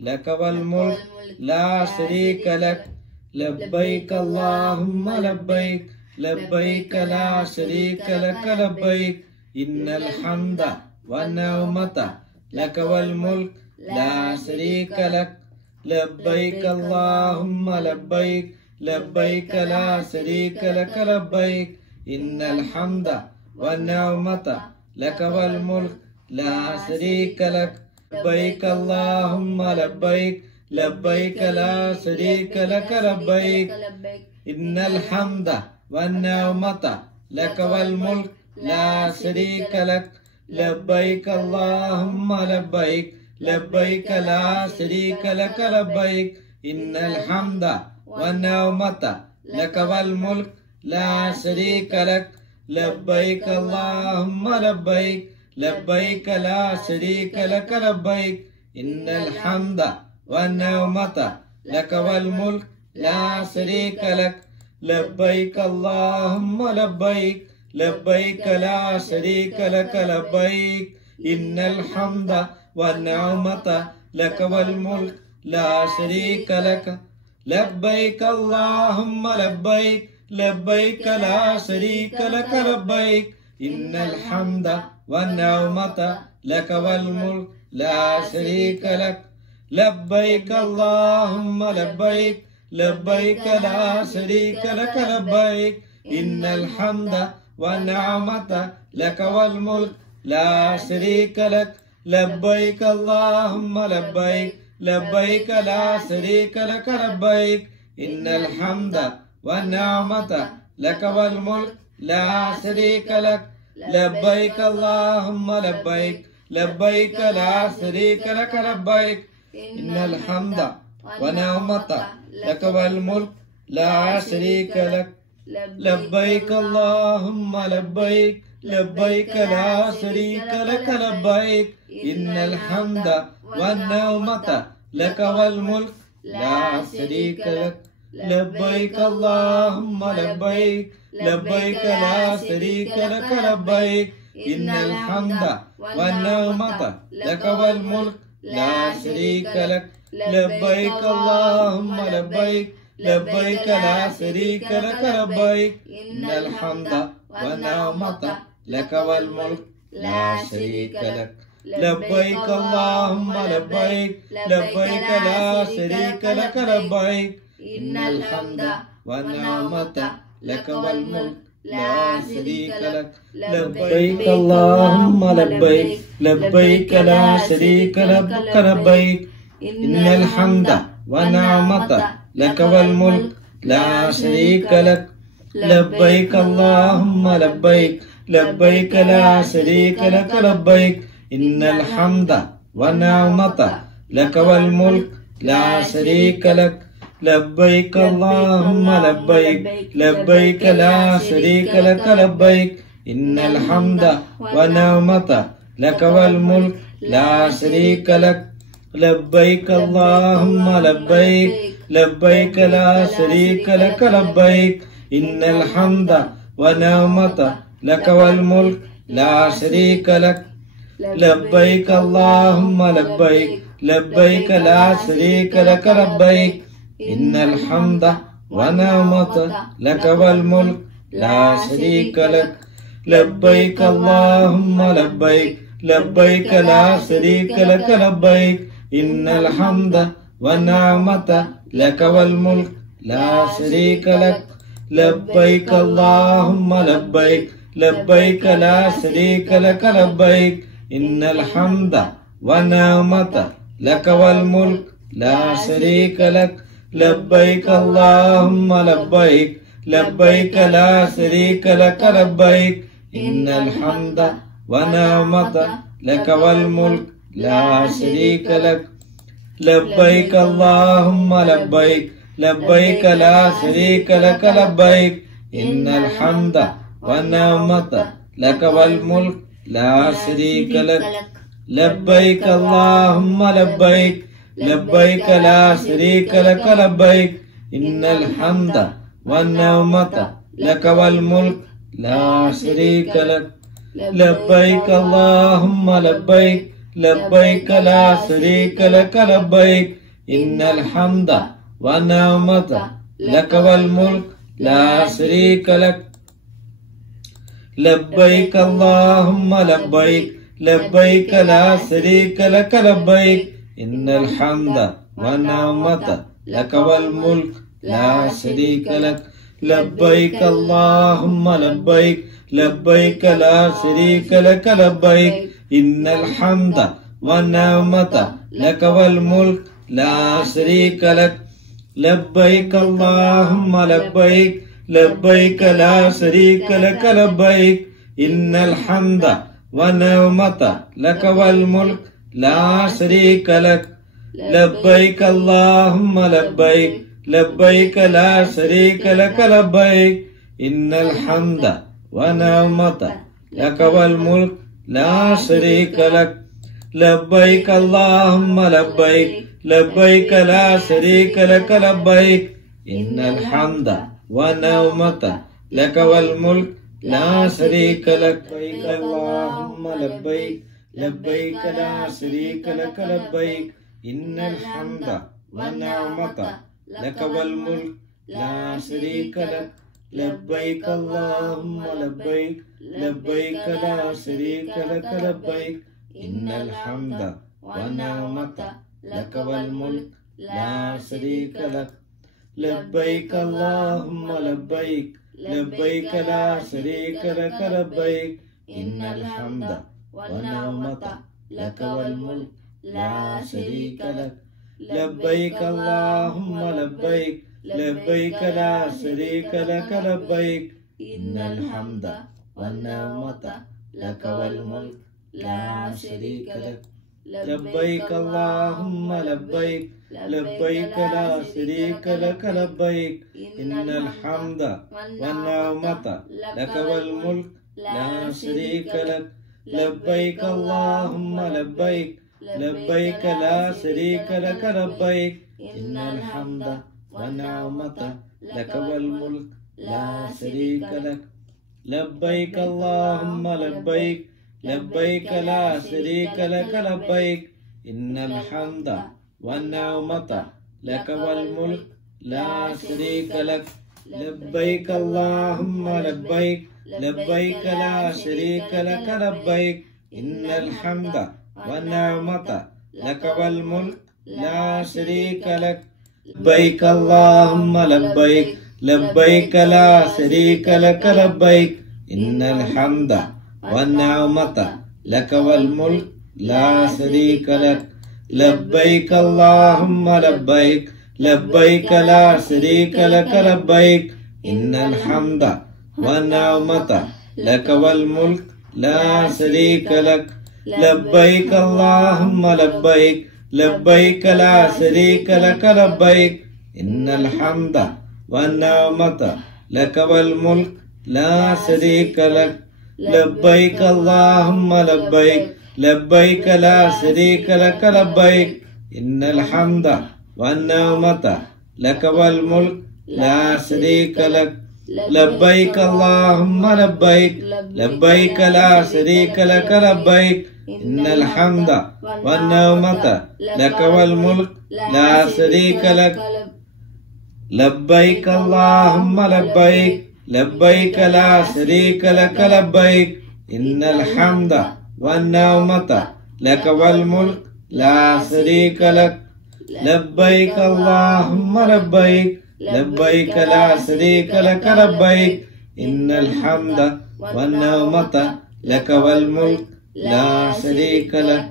لك والملك لا شريك لك لبيك اللهم لبيك لبيك لا شريك لك لبيك إن الحمد والنعمة لك والملك لا شريك لك لبيك اللهم لبيك لبيك لا شريك لك لبيك إن الحمد والنعمة لك والملك لا شريك لك لبيك اللهم لبيك لبيك لا شريك لك لبيك إن الحمد والنعمة لك والملك لا شريك لك لبيك اللهم لبيك لبيك لا شريك لك لبيك إن الحمد والنعمة لك والملك لا شريك لك لبيك اللهم لبيك لبيك لا شريك لك لبيك إن الحمد والنعمة لك والملك لا شريك لك لبيك اللهم لبيك لبيك لا شريك لك لبيك إن الحمد والنعمة لك والملك لا شريك لك لبيك اللهم لبيك لبيك لا شريك لك لبيك إن الحمد والنعمة لك والملك لا شريك لك لبيك اللهم لبيك لبيك لا شريك لك لبيك إن الحمد والنعمة لك والملك لا شريك لك لبيك اللهم لبيك لبيك لا شريك لك لبيك إن الحمد والنعمة لك والملك لا شريك لك لبيك اللهم لبيك لبيك لا شريك لك لبيك إن الحمد والنعمة لك والملك لا شريك لك لبيك اللهم لبيك لبيك لا شريك لك لبيك إن الحمد والنعمة لك والملك لا شريك لك لبيك اللهم لبيك لبيك لا شريك لك لبيك إن الحمد والنعمة لك والملك لا شريك لك لبيك اللهم لبيك لبيك لا شريك لك لبيك إن الحمد والنعمة لك والملك لا شريك لك لبيك اللهم لبيك لبيك لا شريك لك لبيك إن الحمد والنعمة لك والملك لا شريك لك لبيك اللهم لبيك لبيك لا شريك لك لبيك إن الحمد والنعمة لك والملك لا شريك لك لبيك اللهم لبيك لبيك لا شريك لك لبيك إن الحمد والنعمة لك والملك لا شريك لك لبيك اللهم لبيك لبيك لا شريك لك لبيك إن الحمد والنعمة لك والملك لا شريك لك لبيك اللهم لبيك لبيك لا شريك لك لبيك إن الحمد والنعمة لك والملك لا شريك لك لبيك اللهم لبيك لبيك لا شريك لك لبيك إن الحمد والنعمة لك والملك لا شريك لك لبيك اللهم لبيك لبيك لا شريك لك لبيك إن الحمد والنعمة لك والملك لا شريك لك لبيك اللهم لبيك لبيك لا شريك لك لبيك إن الحمد والنعمة لك والملك لا شريك لك لبيك اللهم لبيك لبيك لا شريك لك لبيك إن الحمد والنعمة لك والملك لا شريك لك لبيك اللهم لبيك لبيك لا شريك لك لبيك إن الحمد والنعمة لك والملك لا شريك لك لبيك اللهم لبيك لبيك لا شريك لك لبيك إن الحمد والنعمة لك والملك لا شريك لك لبيك اللهم لبيك لبيك لا شريك لك لبيك إن الحمد والنعمة لك والملك لا شريك لك لبيك اللهم لبيك لبيك لا شريك لك لبيك إن الحمد والنعمة لك والملك لا شريك لك لبيك اللهم لبيك لبيك لا شريك لك لبيك إن الحمد والنعمة لك والملك لا شريك لك لبيك اللهم لبيك لبيك لا شريك لك لبيك إن الحمد والنعمة لك والملك لا شريك لك لبيك اللهم لبيك لبيك لا شريك لك لبيك إن الحمد والنعمة لك والملك لا شريك لك لبيك اللهم لبيك لبيك لا شريك لك لبيك إن الحمد والنعمة لك والملك لا شريك لك لبيك اللهم لبيك لبيك لا شريك لك لبيك إن الحمد والنعمة لك والملك لا شريك لك لبيك اللهم لبيك لبيك لا شريك لك لبيك إن الحمد والنعمة لك والملك لا شريك لك لبيك اللهم لبيك لبيك لا شريك لك لبيك إن الحمد والنعمة لك والملك لا شريك لك لبيك اللهم لبيك لبيك لا شريك لك لبيك إن الحمد والنعمة لك والملك لا شريك لك لبيك اللهم لبيك لبيك لا شريك لك لبيك إن الحمد والنعمة لك والملك لا شريك لك لبيك اللهم لبيك لبيك لا شريك لك لبيك إن الحمد والنعمة لك والملك لا شريك لك لبيك اللهم لبيك لبيك لا شريك لك لبيك إن الحمد والنعمة لك والملك لا شريك لك لبيك اللهم لبيك لبيك لا شريك لك لبيك إن الحمد والنعمة لك والملك لا شريك لك لبيك اللهم لبيك لبيك لا شريك لك لبيك إن الحمد والنعمة لك والملك لا شريك لك لبيك اللهم لبيك لبيك لا شريك لك لبيك إن الحمد والنعمة لك والملك لا شريك لك لبيك اللهم لبيك لبيك لا شريك لك لبيك إن الحمد والنعمة لك والملك لا شريك لك لبيك اللهم لبيك لبيك لا شريك لك لبيك إن الحمد والنعمة لك والملك لا شريك لك لبيك اللهم لبيك لبيك لا شريك لك لبيك إن الحمد والنعمة لك والملك لا شريك لك لبيك اللهم لبيك لبيك لا شريك لك لبيك إن الحمد والنعمة لك والملك لا شريك لك لبيك اللهم لبيك لبيك لا شريك لك لبيك إن الحمد والنعمة لك والملك لا شريك لك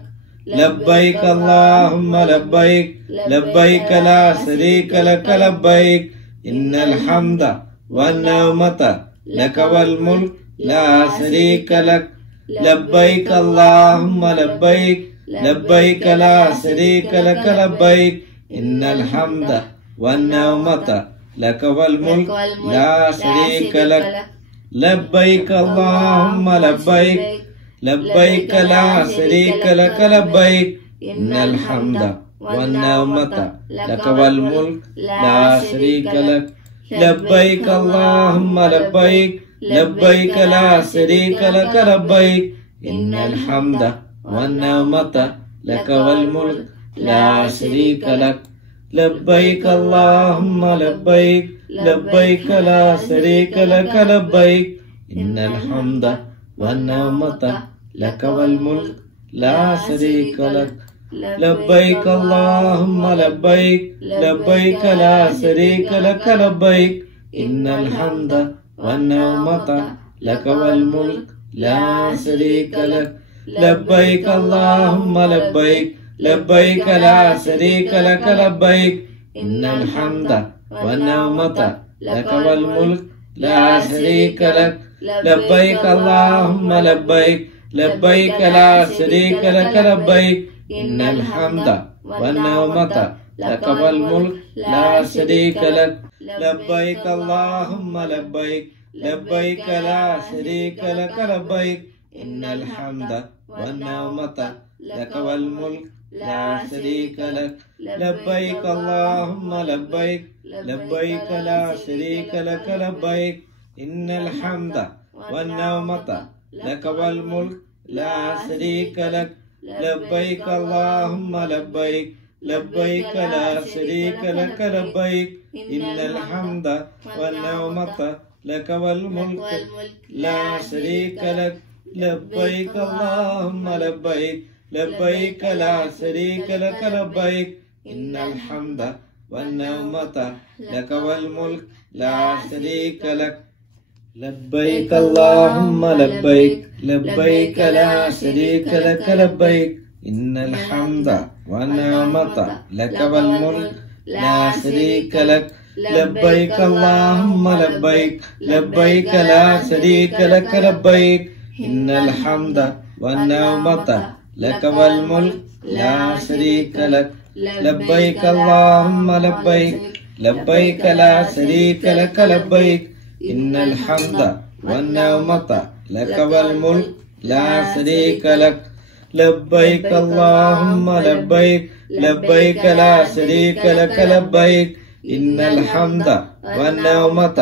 لبيك اللهم لبيك لبيك لا شريك لك لبيك إن الحمد والنعمة لك والملك لا شريك لك لبيك اللهم لبيك لبيك لا شريك لك لبيك إن الحمد والنعمة لك والملك لا شريك لك لبيك اللهم لبيك لبيك لا شريك لك لبيك إن الحمد والنعمة لك والملك لا شريك لك لبيك اللهم لبيك لبيك لا شريك لك لبيك إن الحمد والنعمة لك والملك لا شريك لك لبيك اللهم لبيك لبيك لا شريك لك لبيك إن الحمد والنعمة لك والملك لا شريك لك لبيك اللهم لبيك لبيك لا شريك لك لبيك إن الحمد والنعمة لك والملك لا شريك لك لبيك اللهم لبيك لبيك لا شريك لك لبيك إن الحمد والنعمة لك والملك لا شريك لك لبيك اللهم لبيك لبيك لا شريك لك لبيك إن الحمد والنعمة لك والملك لا شريك لك لبيك اللهم لبيك لبيك لا شريك لك لبيك إن الحمد والنعمة لك والملك لا شريك لك لبيك اللهم لبيك لبيك لا شريك لك لبيك إن الحمد والنعمة لك والملك لا شريك لك لبيك اللهم لبيك لبيك لا شريك لك لبيك إن الحمد والنعمة لك والملك لا شريك لك لبيك اللهم لبيك لبيك لا شريك لك لبيك إن الحمد والنعمة لك والملك لا شريك لك لبيك اللهم لبيك لبيك لا شريك لك لبيك إن الحمد والنعمة لك والملك لا شريك لك لبيك اللهم لبيك لبيك لا شريك لك لبيك إن الحمد والنعمة لك والملك لا شريك لك لبيك اللهم لبيك لبيك لا شريك لك لبيك إن الحمد والنعمة لك والملك لا شريك لك لبيك اللهم لبيك لبيك لا شريك لك لبيك إن الحمد والنعمة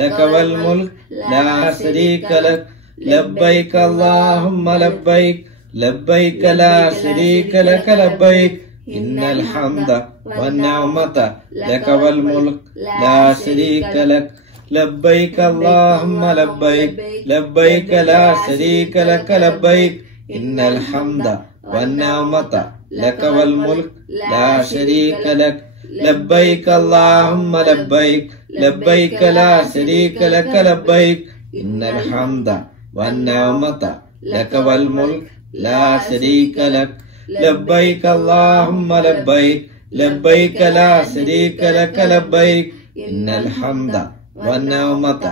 لك والملك لا شريك لك لبيك اللهم لبيك لبيك لا شريك لك لبيك إن الحمد والنعمة لك والملك لا شريك لك لبيك اللهم لبيك لبيك لا شريك لك لبيك إن الحمد والنعمة لك والملك لا شريك لك لبيك اللهم لبيك لبيك لا شريك لك لبيك إن الحمد والنعمة لك والملك لا شريك لك لبيك اللهم لبيك لبيك لا شريك لك لبيك إن الحمد والنعمة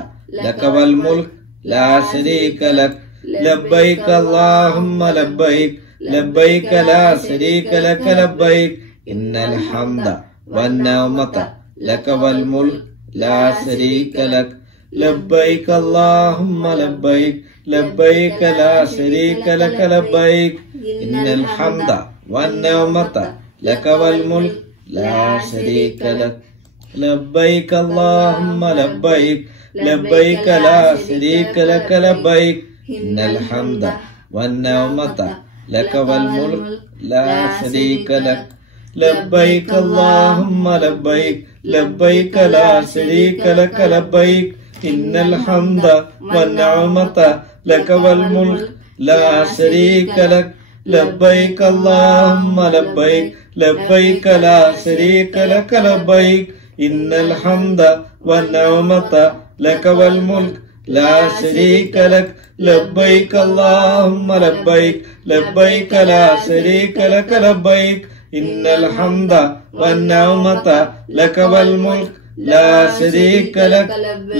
لك والملك لا شريك لك لبيك اللهم لبيك لبيك لا شريك لك لبيك إن الحمد والنعمة لك والملك لا شريك لك لبيك اللهم لبيك لبيك لا شريك لك لبيك إن الحمد والنعمة لك والملك لا شريك لك لبيك اللهم لبيك لبيك لا شريك لك لبيك إن الحمد والنعمة لك والملك لا شريك لك لبيك اللهم لبيك لبيك لا شريك لك لبيك إن الحمد والنعمة لك والملك لا شريك لك لبيك اللهم لبيك لبيك لا شريك لك لبيك إن الحمد والنعمة لك والملك لا شريك لك لبيك اللهم لبيك لبيك لا شريك لك لبيك إن الحمد والنعمة لك والملك لا شريك لك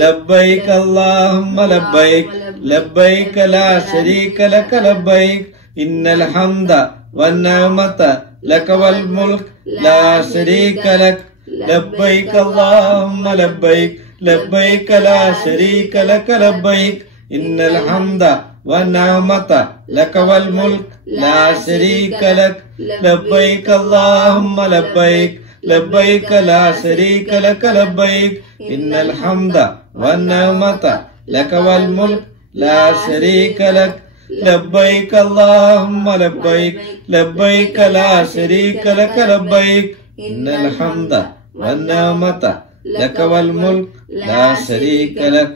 لبيك اللهم لبيك لبيك لا شريك لك لبيك إن الحمد والنعمة لك والملك لا شريك لك لبيك اللهم لبيك لبيك لا شريك لك لبيك إن الحمد والنعمة لك والملك لا شريك لك لبيك اللهم لبيك لبيك لا شريك لك لبيك إن الحمد والنعمة لك والملك لا شريك لك لبيك اللهم لبيك لبيك لا شريك لك لبيك إن الحمد والنعمة لك والملك لا شريك لك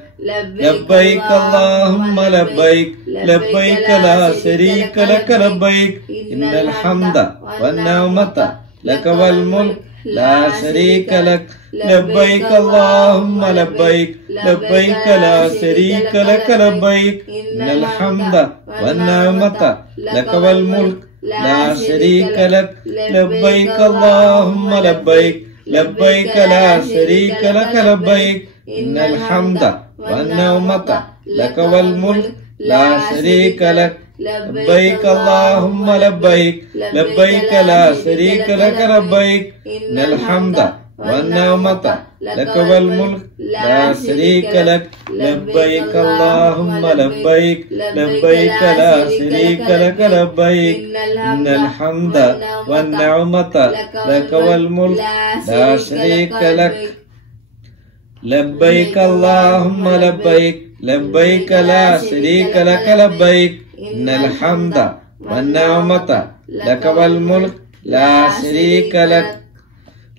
لبيك اللهم لبيك لبيك لا شريك لك لبيك إن الحمد والنعمة لك والملك لا شريك لك لبيك اللهم لبيك لبيك لا شريك لك لبيك إن الحمد والنعمة لك والملك لا شريك لك لبيك اللهم لبيك لبيك لا شريك لك لبيك إن الحمد والنعمة لك والملك لا شريك لك لبيك اللهم لبيك لبيك لا شريك لك لبيك إن الحمد والنعمة لك والملك لا شريك لك لبيك اللهم لبيك لبيك لا شريك لك لبيك إن الحمد والنعمة لك والملك لا شريك لك لبيك اللهم لبيك لبيك لا شريك لك لبيك إن الحمد والنعمة لك والملك لا شريك لك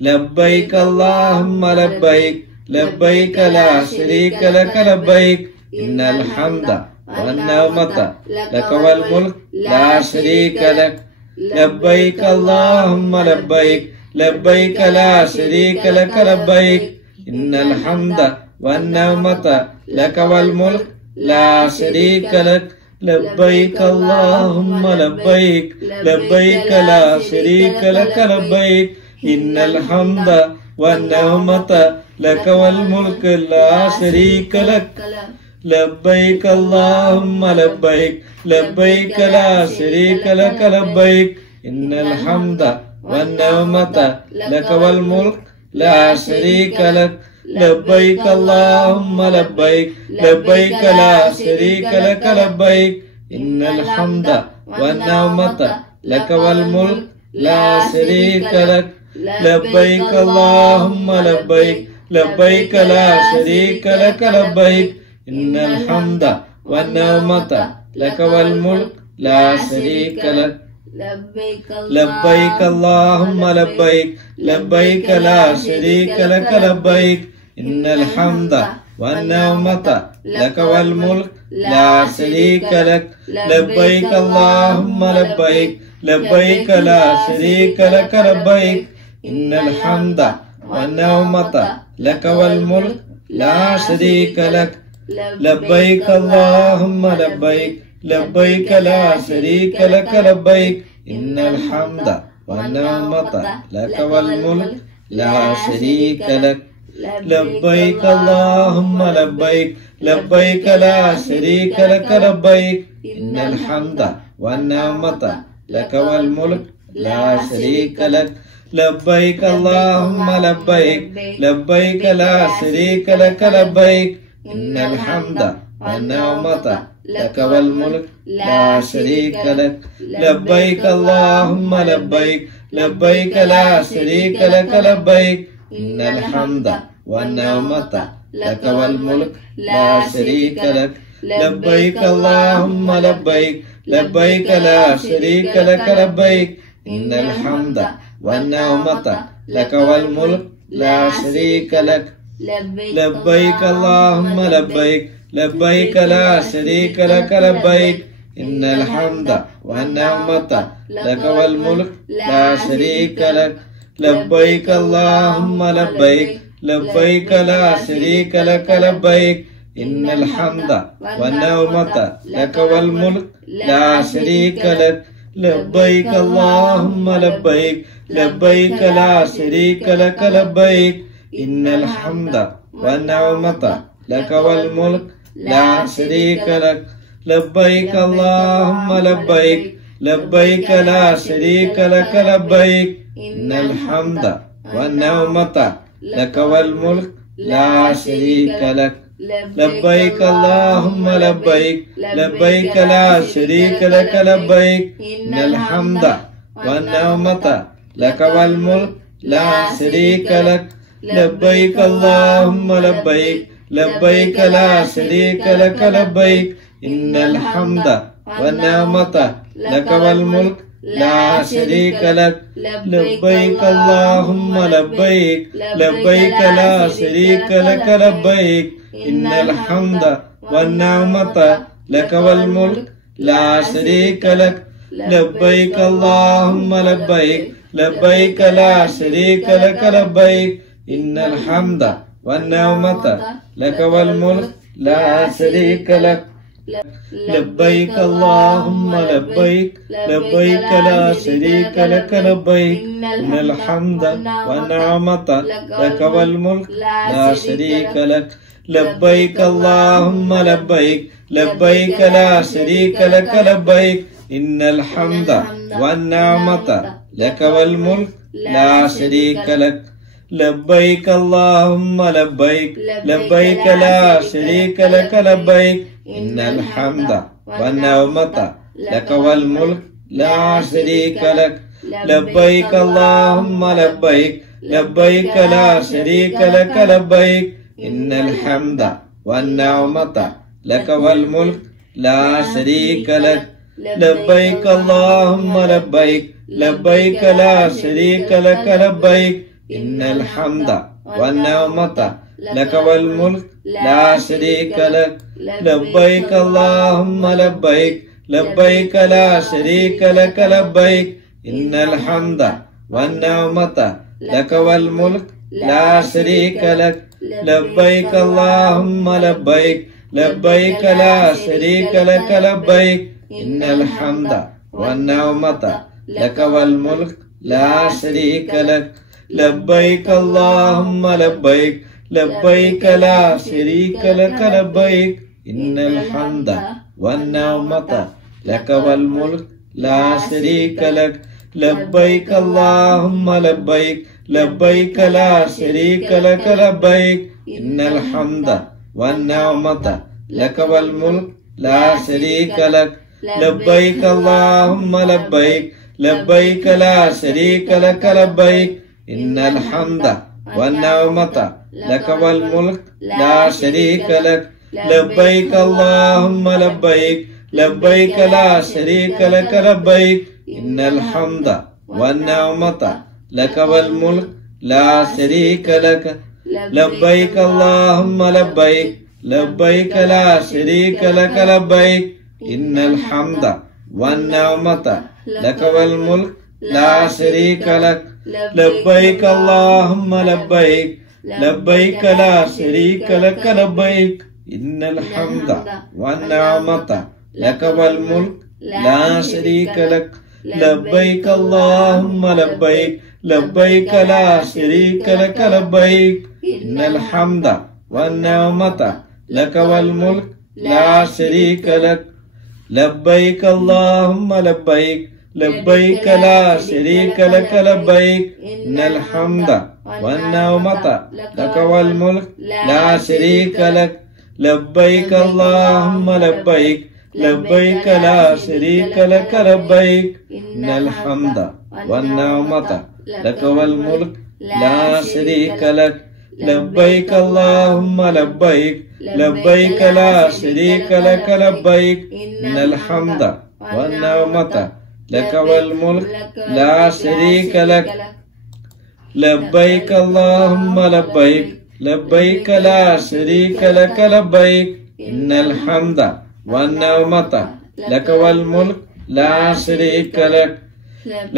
لبيك اللهم لبيك لبيك لا شريك لك لبيك إن الحمد والنعمة لك والملك لا شريك لك لبيك اللهم لبيك لبيك لا شريك لك لبيك إن الحمد والنعمة لك والملك لا شريك لك لبيك اللهم لبيك لبيك لا شريك لك لبيك إن الحمد والنعمة لك والملك لا شريك لك لبيك اللهم لبيك لبيك لا شريك لك لبيك إن الحمد والنعمة لك والملك لا شريك لك لبيك اللهم لبيك لبيك لا شريك لك لبيك إن الحمد والنعمة لك والملك لا شريك لك لبيك اللهم لبيك لبيك لا شريك لك لبيك إن الحمد والنعمة لك والملك لا شريك لك لبيك اللهم لبيك لبيك لا شريك لك لبيك إن الحمد والنعمة لك والملك لا شريك لك لبيك اللهم لبيك لبيك لا شريك لك لبيك إن الحمد والنعمة لك والملك لا شريك لك لبيك اللهم لبيك لبيك لا شريك لك لبيك إن الحمد والنعمة لك والملك لا شريك لك لبيك اللهم لبيك لبيك لا شريك لك لبيك إن الحمد والنعمة لك والملك لا شريك لك لبيك اللهم لبيك لبيك لا شريك لك لبيك إن الحمد والنعمة لك والملك لا شريك لك لبيك اللهم لبيك لبيك لا شريك لك لبيك إن الحمد والنعمة لك والملك لا شريك لك لبيك اللهم لبيك لبيك لا شريك لك لبيك إن الحمد والنعمة لك والملك لا شريك لك لبيك اللهم لبيك لبيك لا شريك لك لبيك إن الحمد والنعمة لك والملك لا شريك لك لبيك اللهم لبيك لبيك لا شريك لك لبيك إن الحمد والنعمة لك والملك لا شريك لك لبيك اللهم لبيك لبيك لا شريك لك لبيك إن الحمد والنعمة لك والملك لا شريك لك لبيك اللهم لبيك لبيك لا شريك لك لبيك إن الحمد والنعمة لك والملك لا شريك لك لبيك اللهم لبيك لبيك لا شريك لك لبيك إن الحمد والنعمة لك والملك لا شريك لك لبيك اللهم لبيك لبيك لا شريك لك لبيك إن الحمد والنعمة لك والملك لا شريك لك لبيك اللهم لبيك لبيك لا شريك لك لبيك إن الحمد والنعمة لك والملك لا شريك لك لبيك اللهم لبيك لبيك لا شريك لك لبيك إن الحمد والنعمة لك والملك لا شريك لك لبيك اللهم لبيك لبيك لا شريك لك لبيك إن الحمد والنعمة لك والملك لا شريك لك لبيك اللهم لبيك لبيك لا شريك لك لبيك إن الحمد والنعمة لك والملك لا شريك لك لبيك اللهم لبيك لبيك لا شريك لك لبيك إن الحمد والنعمة لك والملك لا شريك لك لبيك اللهم لبيك لبيك لا شريك لك لبيك إن الحمد والنعمة لك والملك لا شريك لك لبيك اللهم لبيك لبيك لا شريك لك لبيك إن الحمد والنعمة لك والملك لا شريك لك لبيك اللهم لبيك لبيك لا شريك لك لبيك إن الحمد والنعمة لك والملك لا شريك لك لبيك اللهم لبيك لبيك لا شريك لك لبيك إن الحمد والنعمة لك والملك لا شريك لك لبيك اللهم لبيك لبيك لا شريك لك لبيك إن الحمد والنعمة لك والملك لا شريك لك لبيك اللهم لبيك لبيك لا شريك لك لبيك إن الحمد والنعمة لك والملك لا شريك لك لبيك اللهم لبيك لبيك لا شريك لك لبيك إن الحمد والنعمة لك والملك لا شريك لك لبيك اللهم لبيك لبيك لا شريك لك لبيك إن الحمد والنعمة لك والملك لا شريك لك لبيك اللهم لبيك لبيك لا شريك لك لبيك إن الحمد والنعمة لك والملك لا شريك لك لبيك اللهم لبيك لبيك لا شريك لك لبيك إن الحمد والنعمة لك والملك لا شريك لك لبيك اللهم لبيك لبيك لا شريك لك لبيك إن الحمد والنعمة لك والملك لا شريك لك لبيك اللهم لبيك لبيك لا شريك لك لبيك إن الحمد والنعمة لك والملك لا شريك لك لبيك اللهم لبيك لبيك لا شريك لك لبيك إن الحمد والنعمة لك والملك لا شريك لك لبيك اللهم لبيك لبيك لا شريك لك لبيك إن الحمد والنعمة لك والملك لا شريك لك لبيك اللهم لبيك لبيك لا شريك لك لبيك إن الحمد والنعمة لك والملك لا شريك لك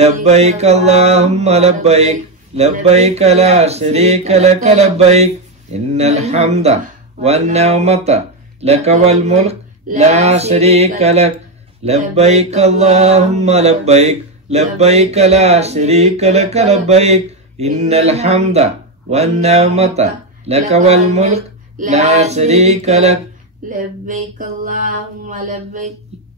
لبيك اللهم لبيك لبيك لا شريك لك لبيك إن الحمد والنعمة لك والملك لا شريك لك لبيك اللهم لبيك لبيك لا شريك لك لبيك إن الحمد والنعمة لك والملك لا شريك لك لبيك اللهم لبيك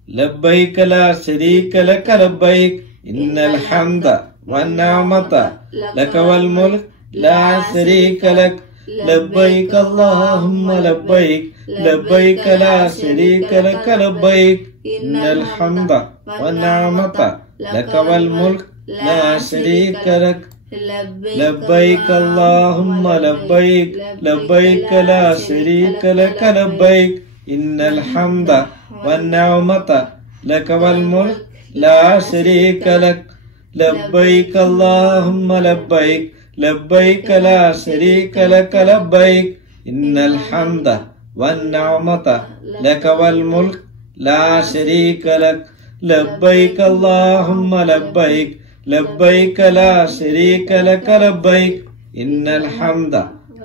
لبيك لا شريك لك لبيك إن الحمد والنعمة لك والملك لا شريك لك لبيك اللهم لبيك لبيك لا شريك لك لبيك إن الحمد والنعمة لك والملك لا شريك لك لبيك اللهم لبيك لبيك لا شريك لك لبيك إن الحمد والنعمة لك والملك لا شريك لك لبيك اللهم لبيك لبيك لا شريك لك لبيك إن الحمد والنعمة لك والملك لا شريك لك لبيك اللهم لبيك لبيك لا شريك لك لبيك إن الحمد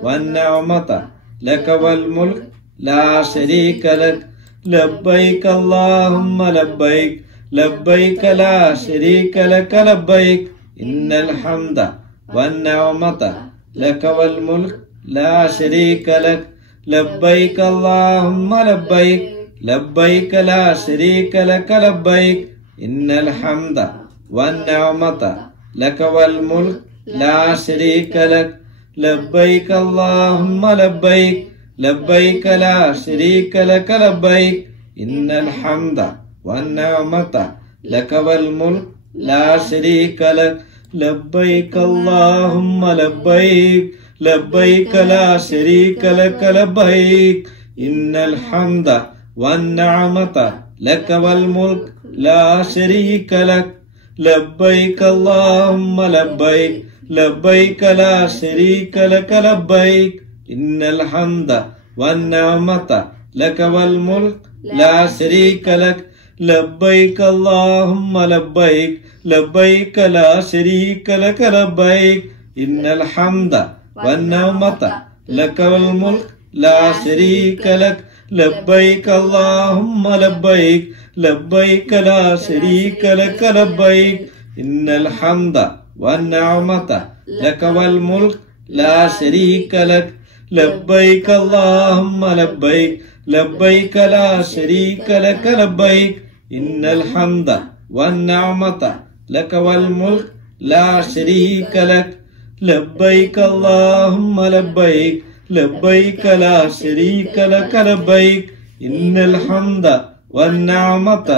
والنعمة لك والملك لا شريك لك لبيك اللهم لبيك لبيك لا شريك لك لبيك إن الحمد والنعمة لك والملك لا شريك لك لبيك اللهم لبيك لبيك لا شريك لك لبيك إن الحمد والنعمة لك والملك لا شريك لك لبيك اللهم لبيك لبيك لا شريك لك لبيك إن الحمد والنعمة لك والملك لا شريك لك لبيك اللهم لبيك لبيك لا شريك لك لبيك إن الحمد والنعمة لك والملك لا شريك لك لبيك اللهم لبيك لبيك لا شريك لك لبيك إن الحمد والنعمة لك والملك لا شريك لك لبيك اللهم لبيك لبيك لا شريك لك لبيك إن الحمد والنعمة لك والملك لا شريك لك لبيك اللهم لبيك لبيك لا شريك لك لبيك إن الحمد والنعمة لك والملك لا شريك لك لبيك اللهم لبيك لبيك لا شريك لك لبيك إن الحمد والنعمة لك والملك لا شريك لك لبيك اللهم لبيك لبيك لا شريك لك لبيك إن الحمد والنعمة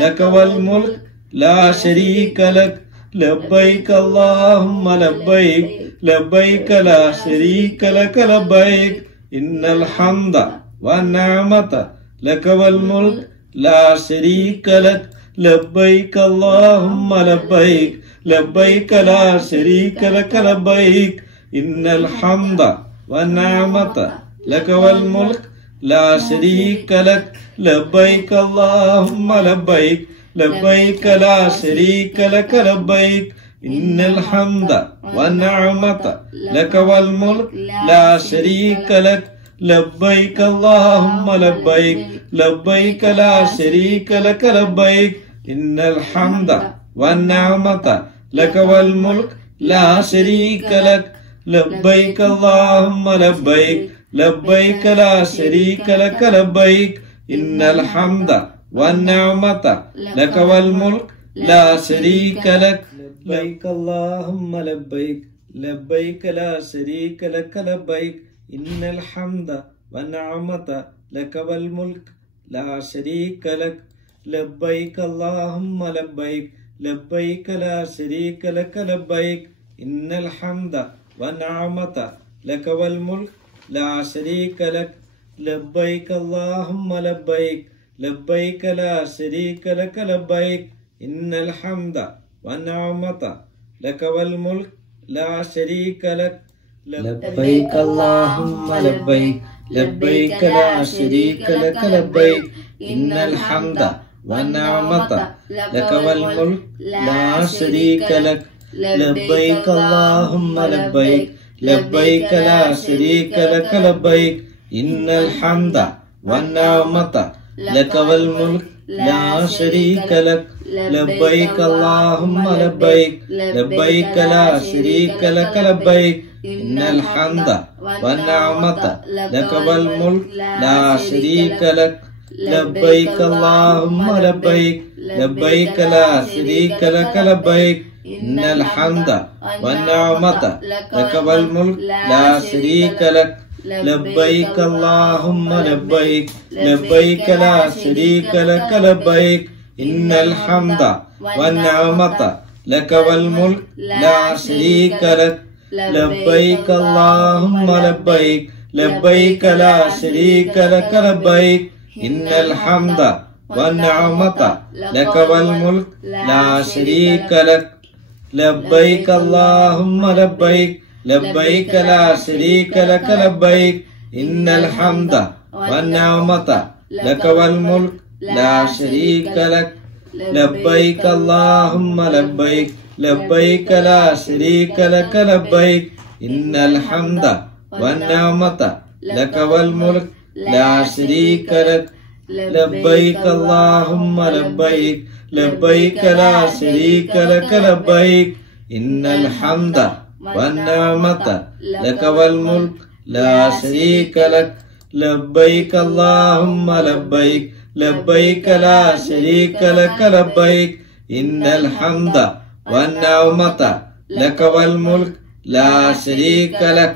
لك والملك لا شريك لك لبيك اللهم لبيك لبيك لا شريك لك لبيك إن الحمد والنعمة لك والملك لا شريك لك لبيك اللهم لبيك لبيك لا شريك لك لبيك إن الحمد والنعمة لك والملك لا شريك لك لبيك اللهم لبيك لبيك لا شريك لك لبيك إن الحمد والنعمة لك والملك لا شريك لك لبيك اللهم لبيك لبيك لا شريك لك لبيك إن الحمد والنعمة لك والملك لا شريك لك لبيك اللهم لبيك لبيك لا شريك لك لبيك إن الحمد والنعمة لك والملك لا شريك لك لبيك اللهم لبيك لبيك لا شريك لك لبيك إن الحمد والنعمة لك والملك لا شريك لك لبيك اللهم لبيك لبيك لا شريك لك لبيك إن الحمد والنعمة لك والملك لا شريك لك لبيك اللهم لبيك لبيك لا شريك لك لبيك إن الحمد والنعمة لك والملك لا شريك لك لبيك اللهم لبيك لبيك لا شريك لك لبيك إن الحمد والنعمة لك والملك لا شريك لك لبيك اللهم لبيك لبيك لا شريك لك لبيك إن الحمد والنعمة لك والملك لا شريك لك لبيك اللهم لبيك لبيك لا شريك لك لبيك إن الحمد والنعمة لك والملك لا شريك لك لبيك اللهم لبيك لبيك لا شريك لك لبيك إن الحمد والنعمة لك والملك لا شريك لك لبيك اللهم لبيك لبيك لا شريك لك لبيك إن الحمد والنعمة لك والملك لا شريك لك لبيك اللهم لبيك لبيك لا شريك لك لبيك إن الحمد والنعمة لك والملك لا شريك لك لبيك اللهم لبيك لبيك لا شريك لك لبيك إن الحمد والنعمة لك والملك لا شريك لك لبيك اللهم لبيك لبيك لا شريك لك لبيك إن الحمد والنعمة لك والملك لا شريك لك لبيك اللهم لبيك لبيك لا شريك لك لبيك إن الحمد والنعمة لك والملك لا شريك لك لبيك اللهم لبيك لبيك لا شريك لك لبيك إن الحمد والنعمة لك والملك لا شريك لك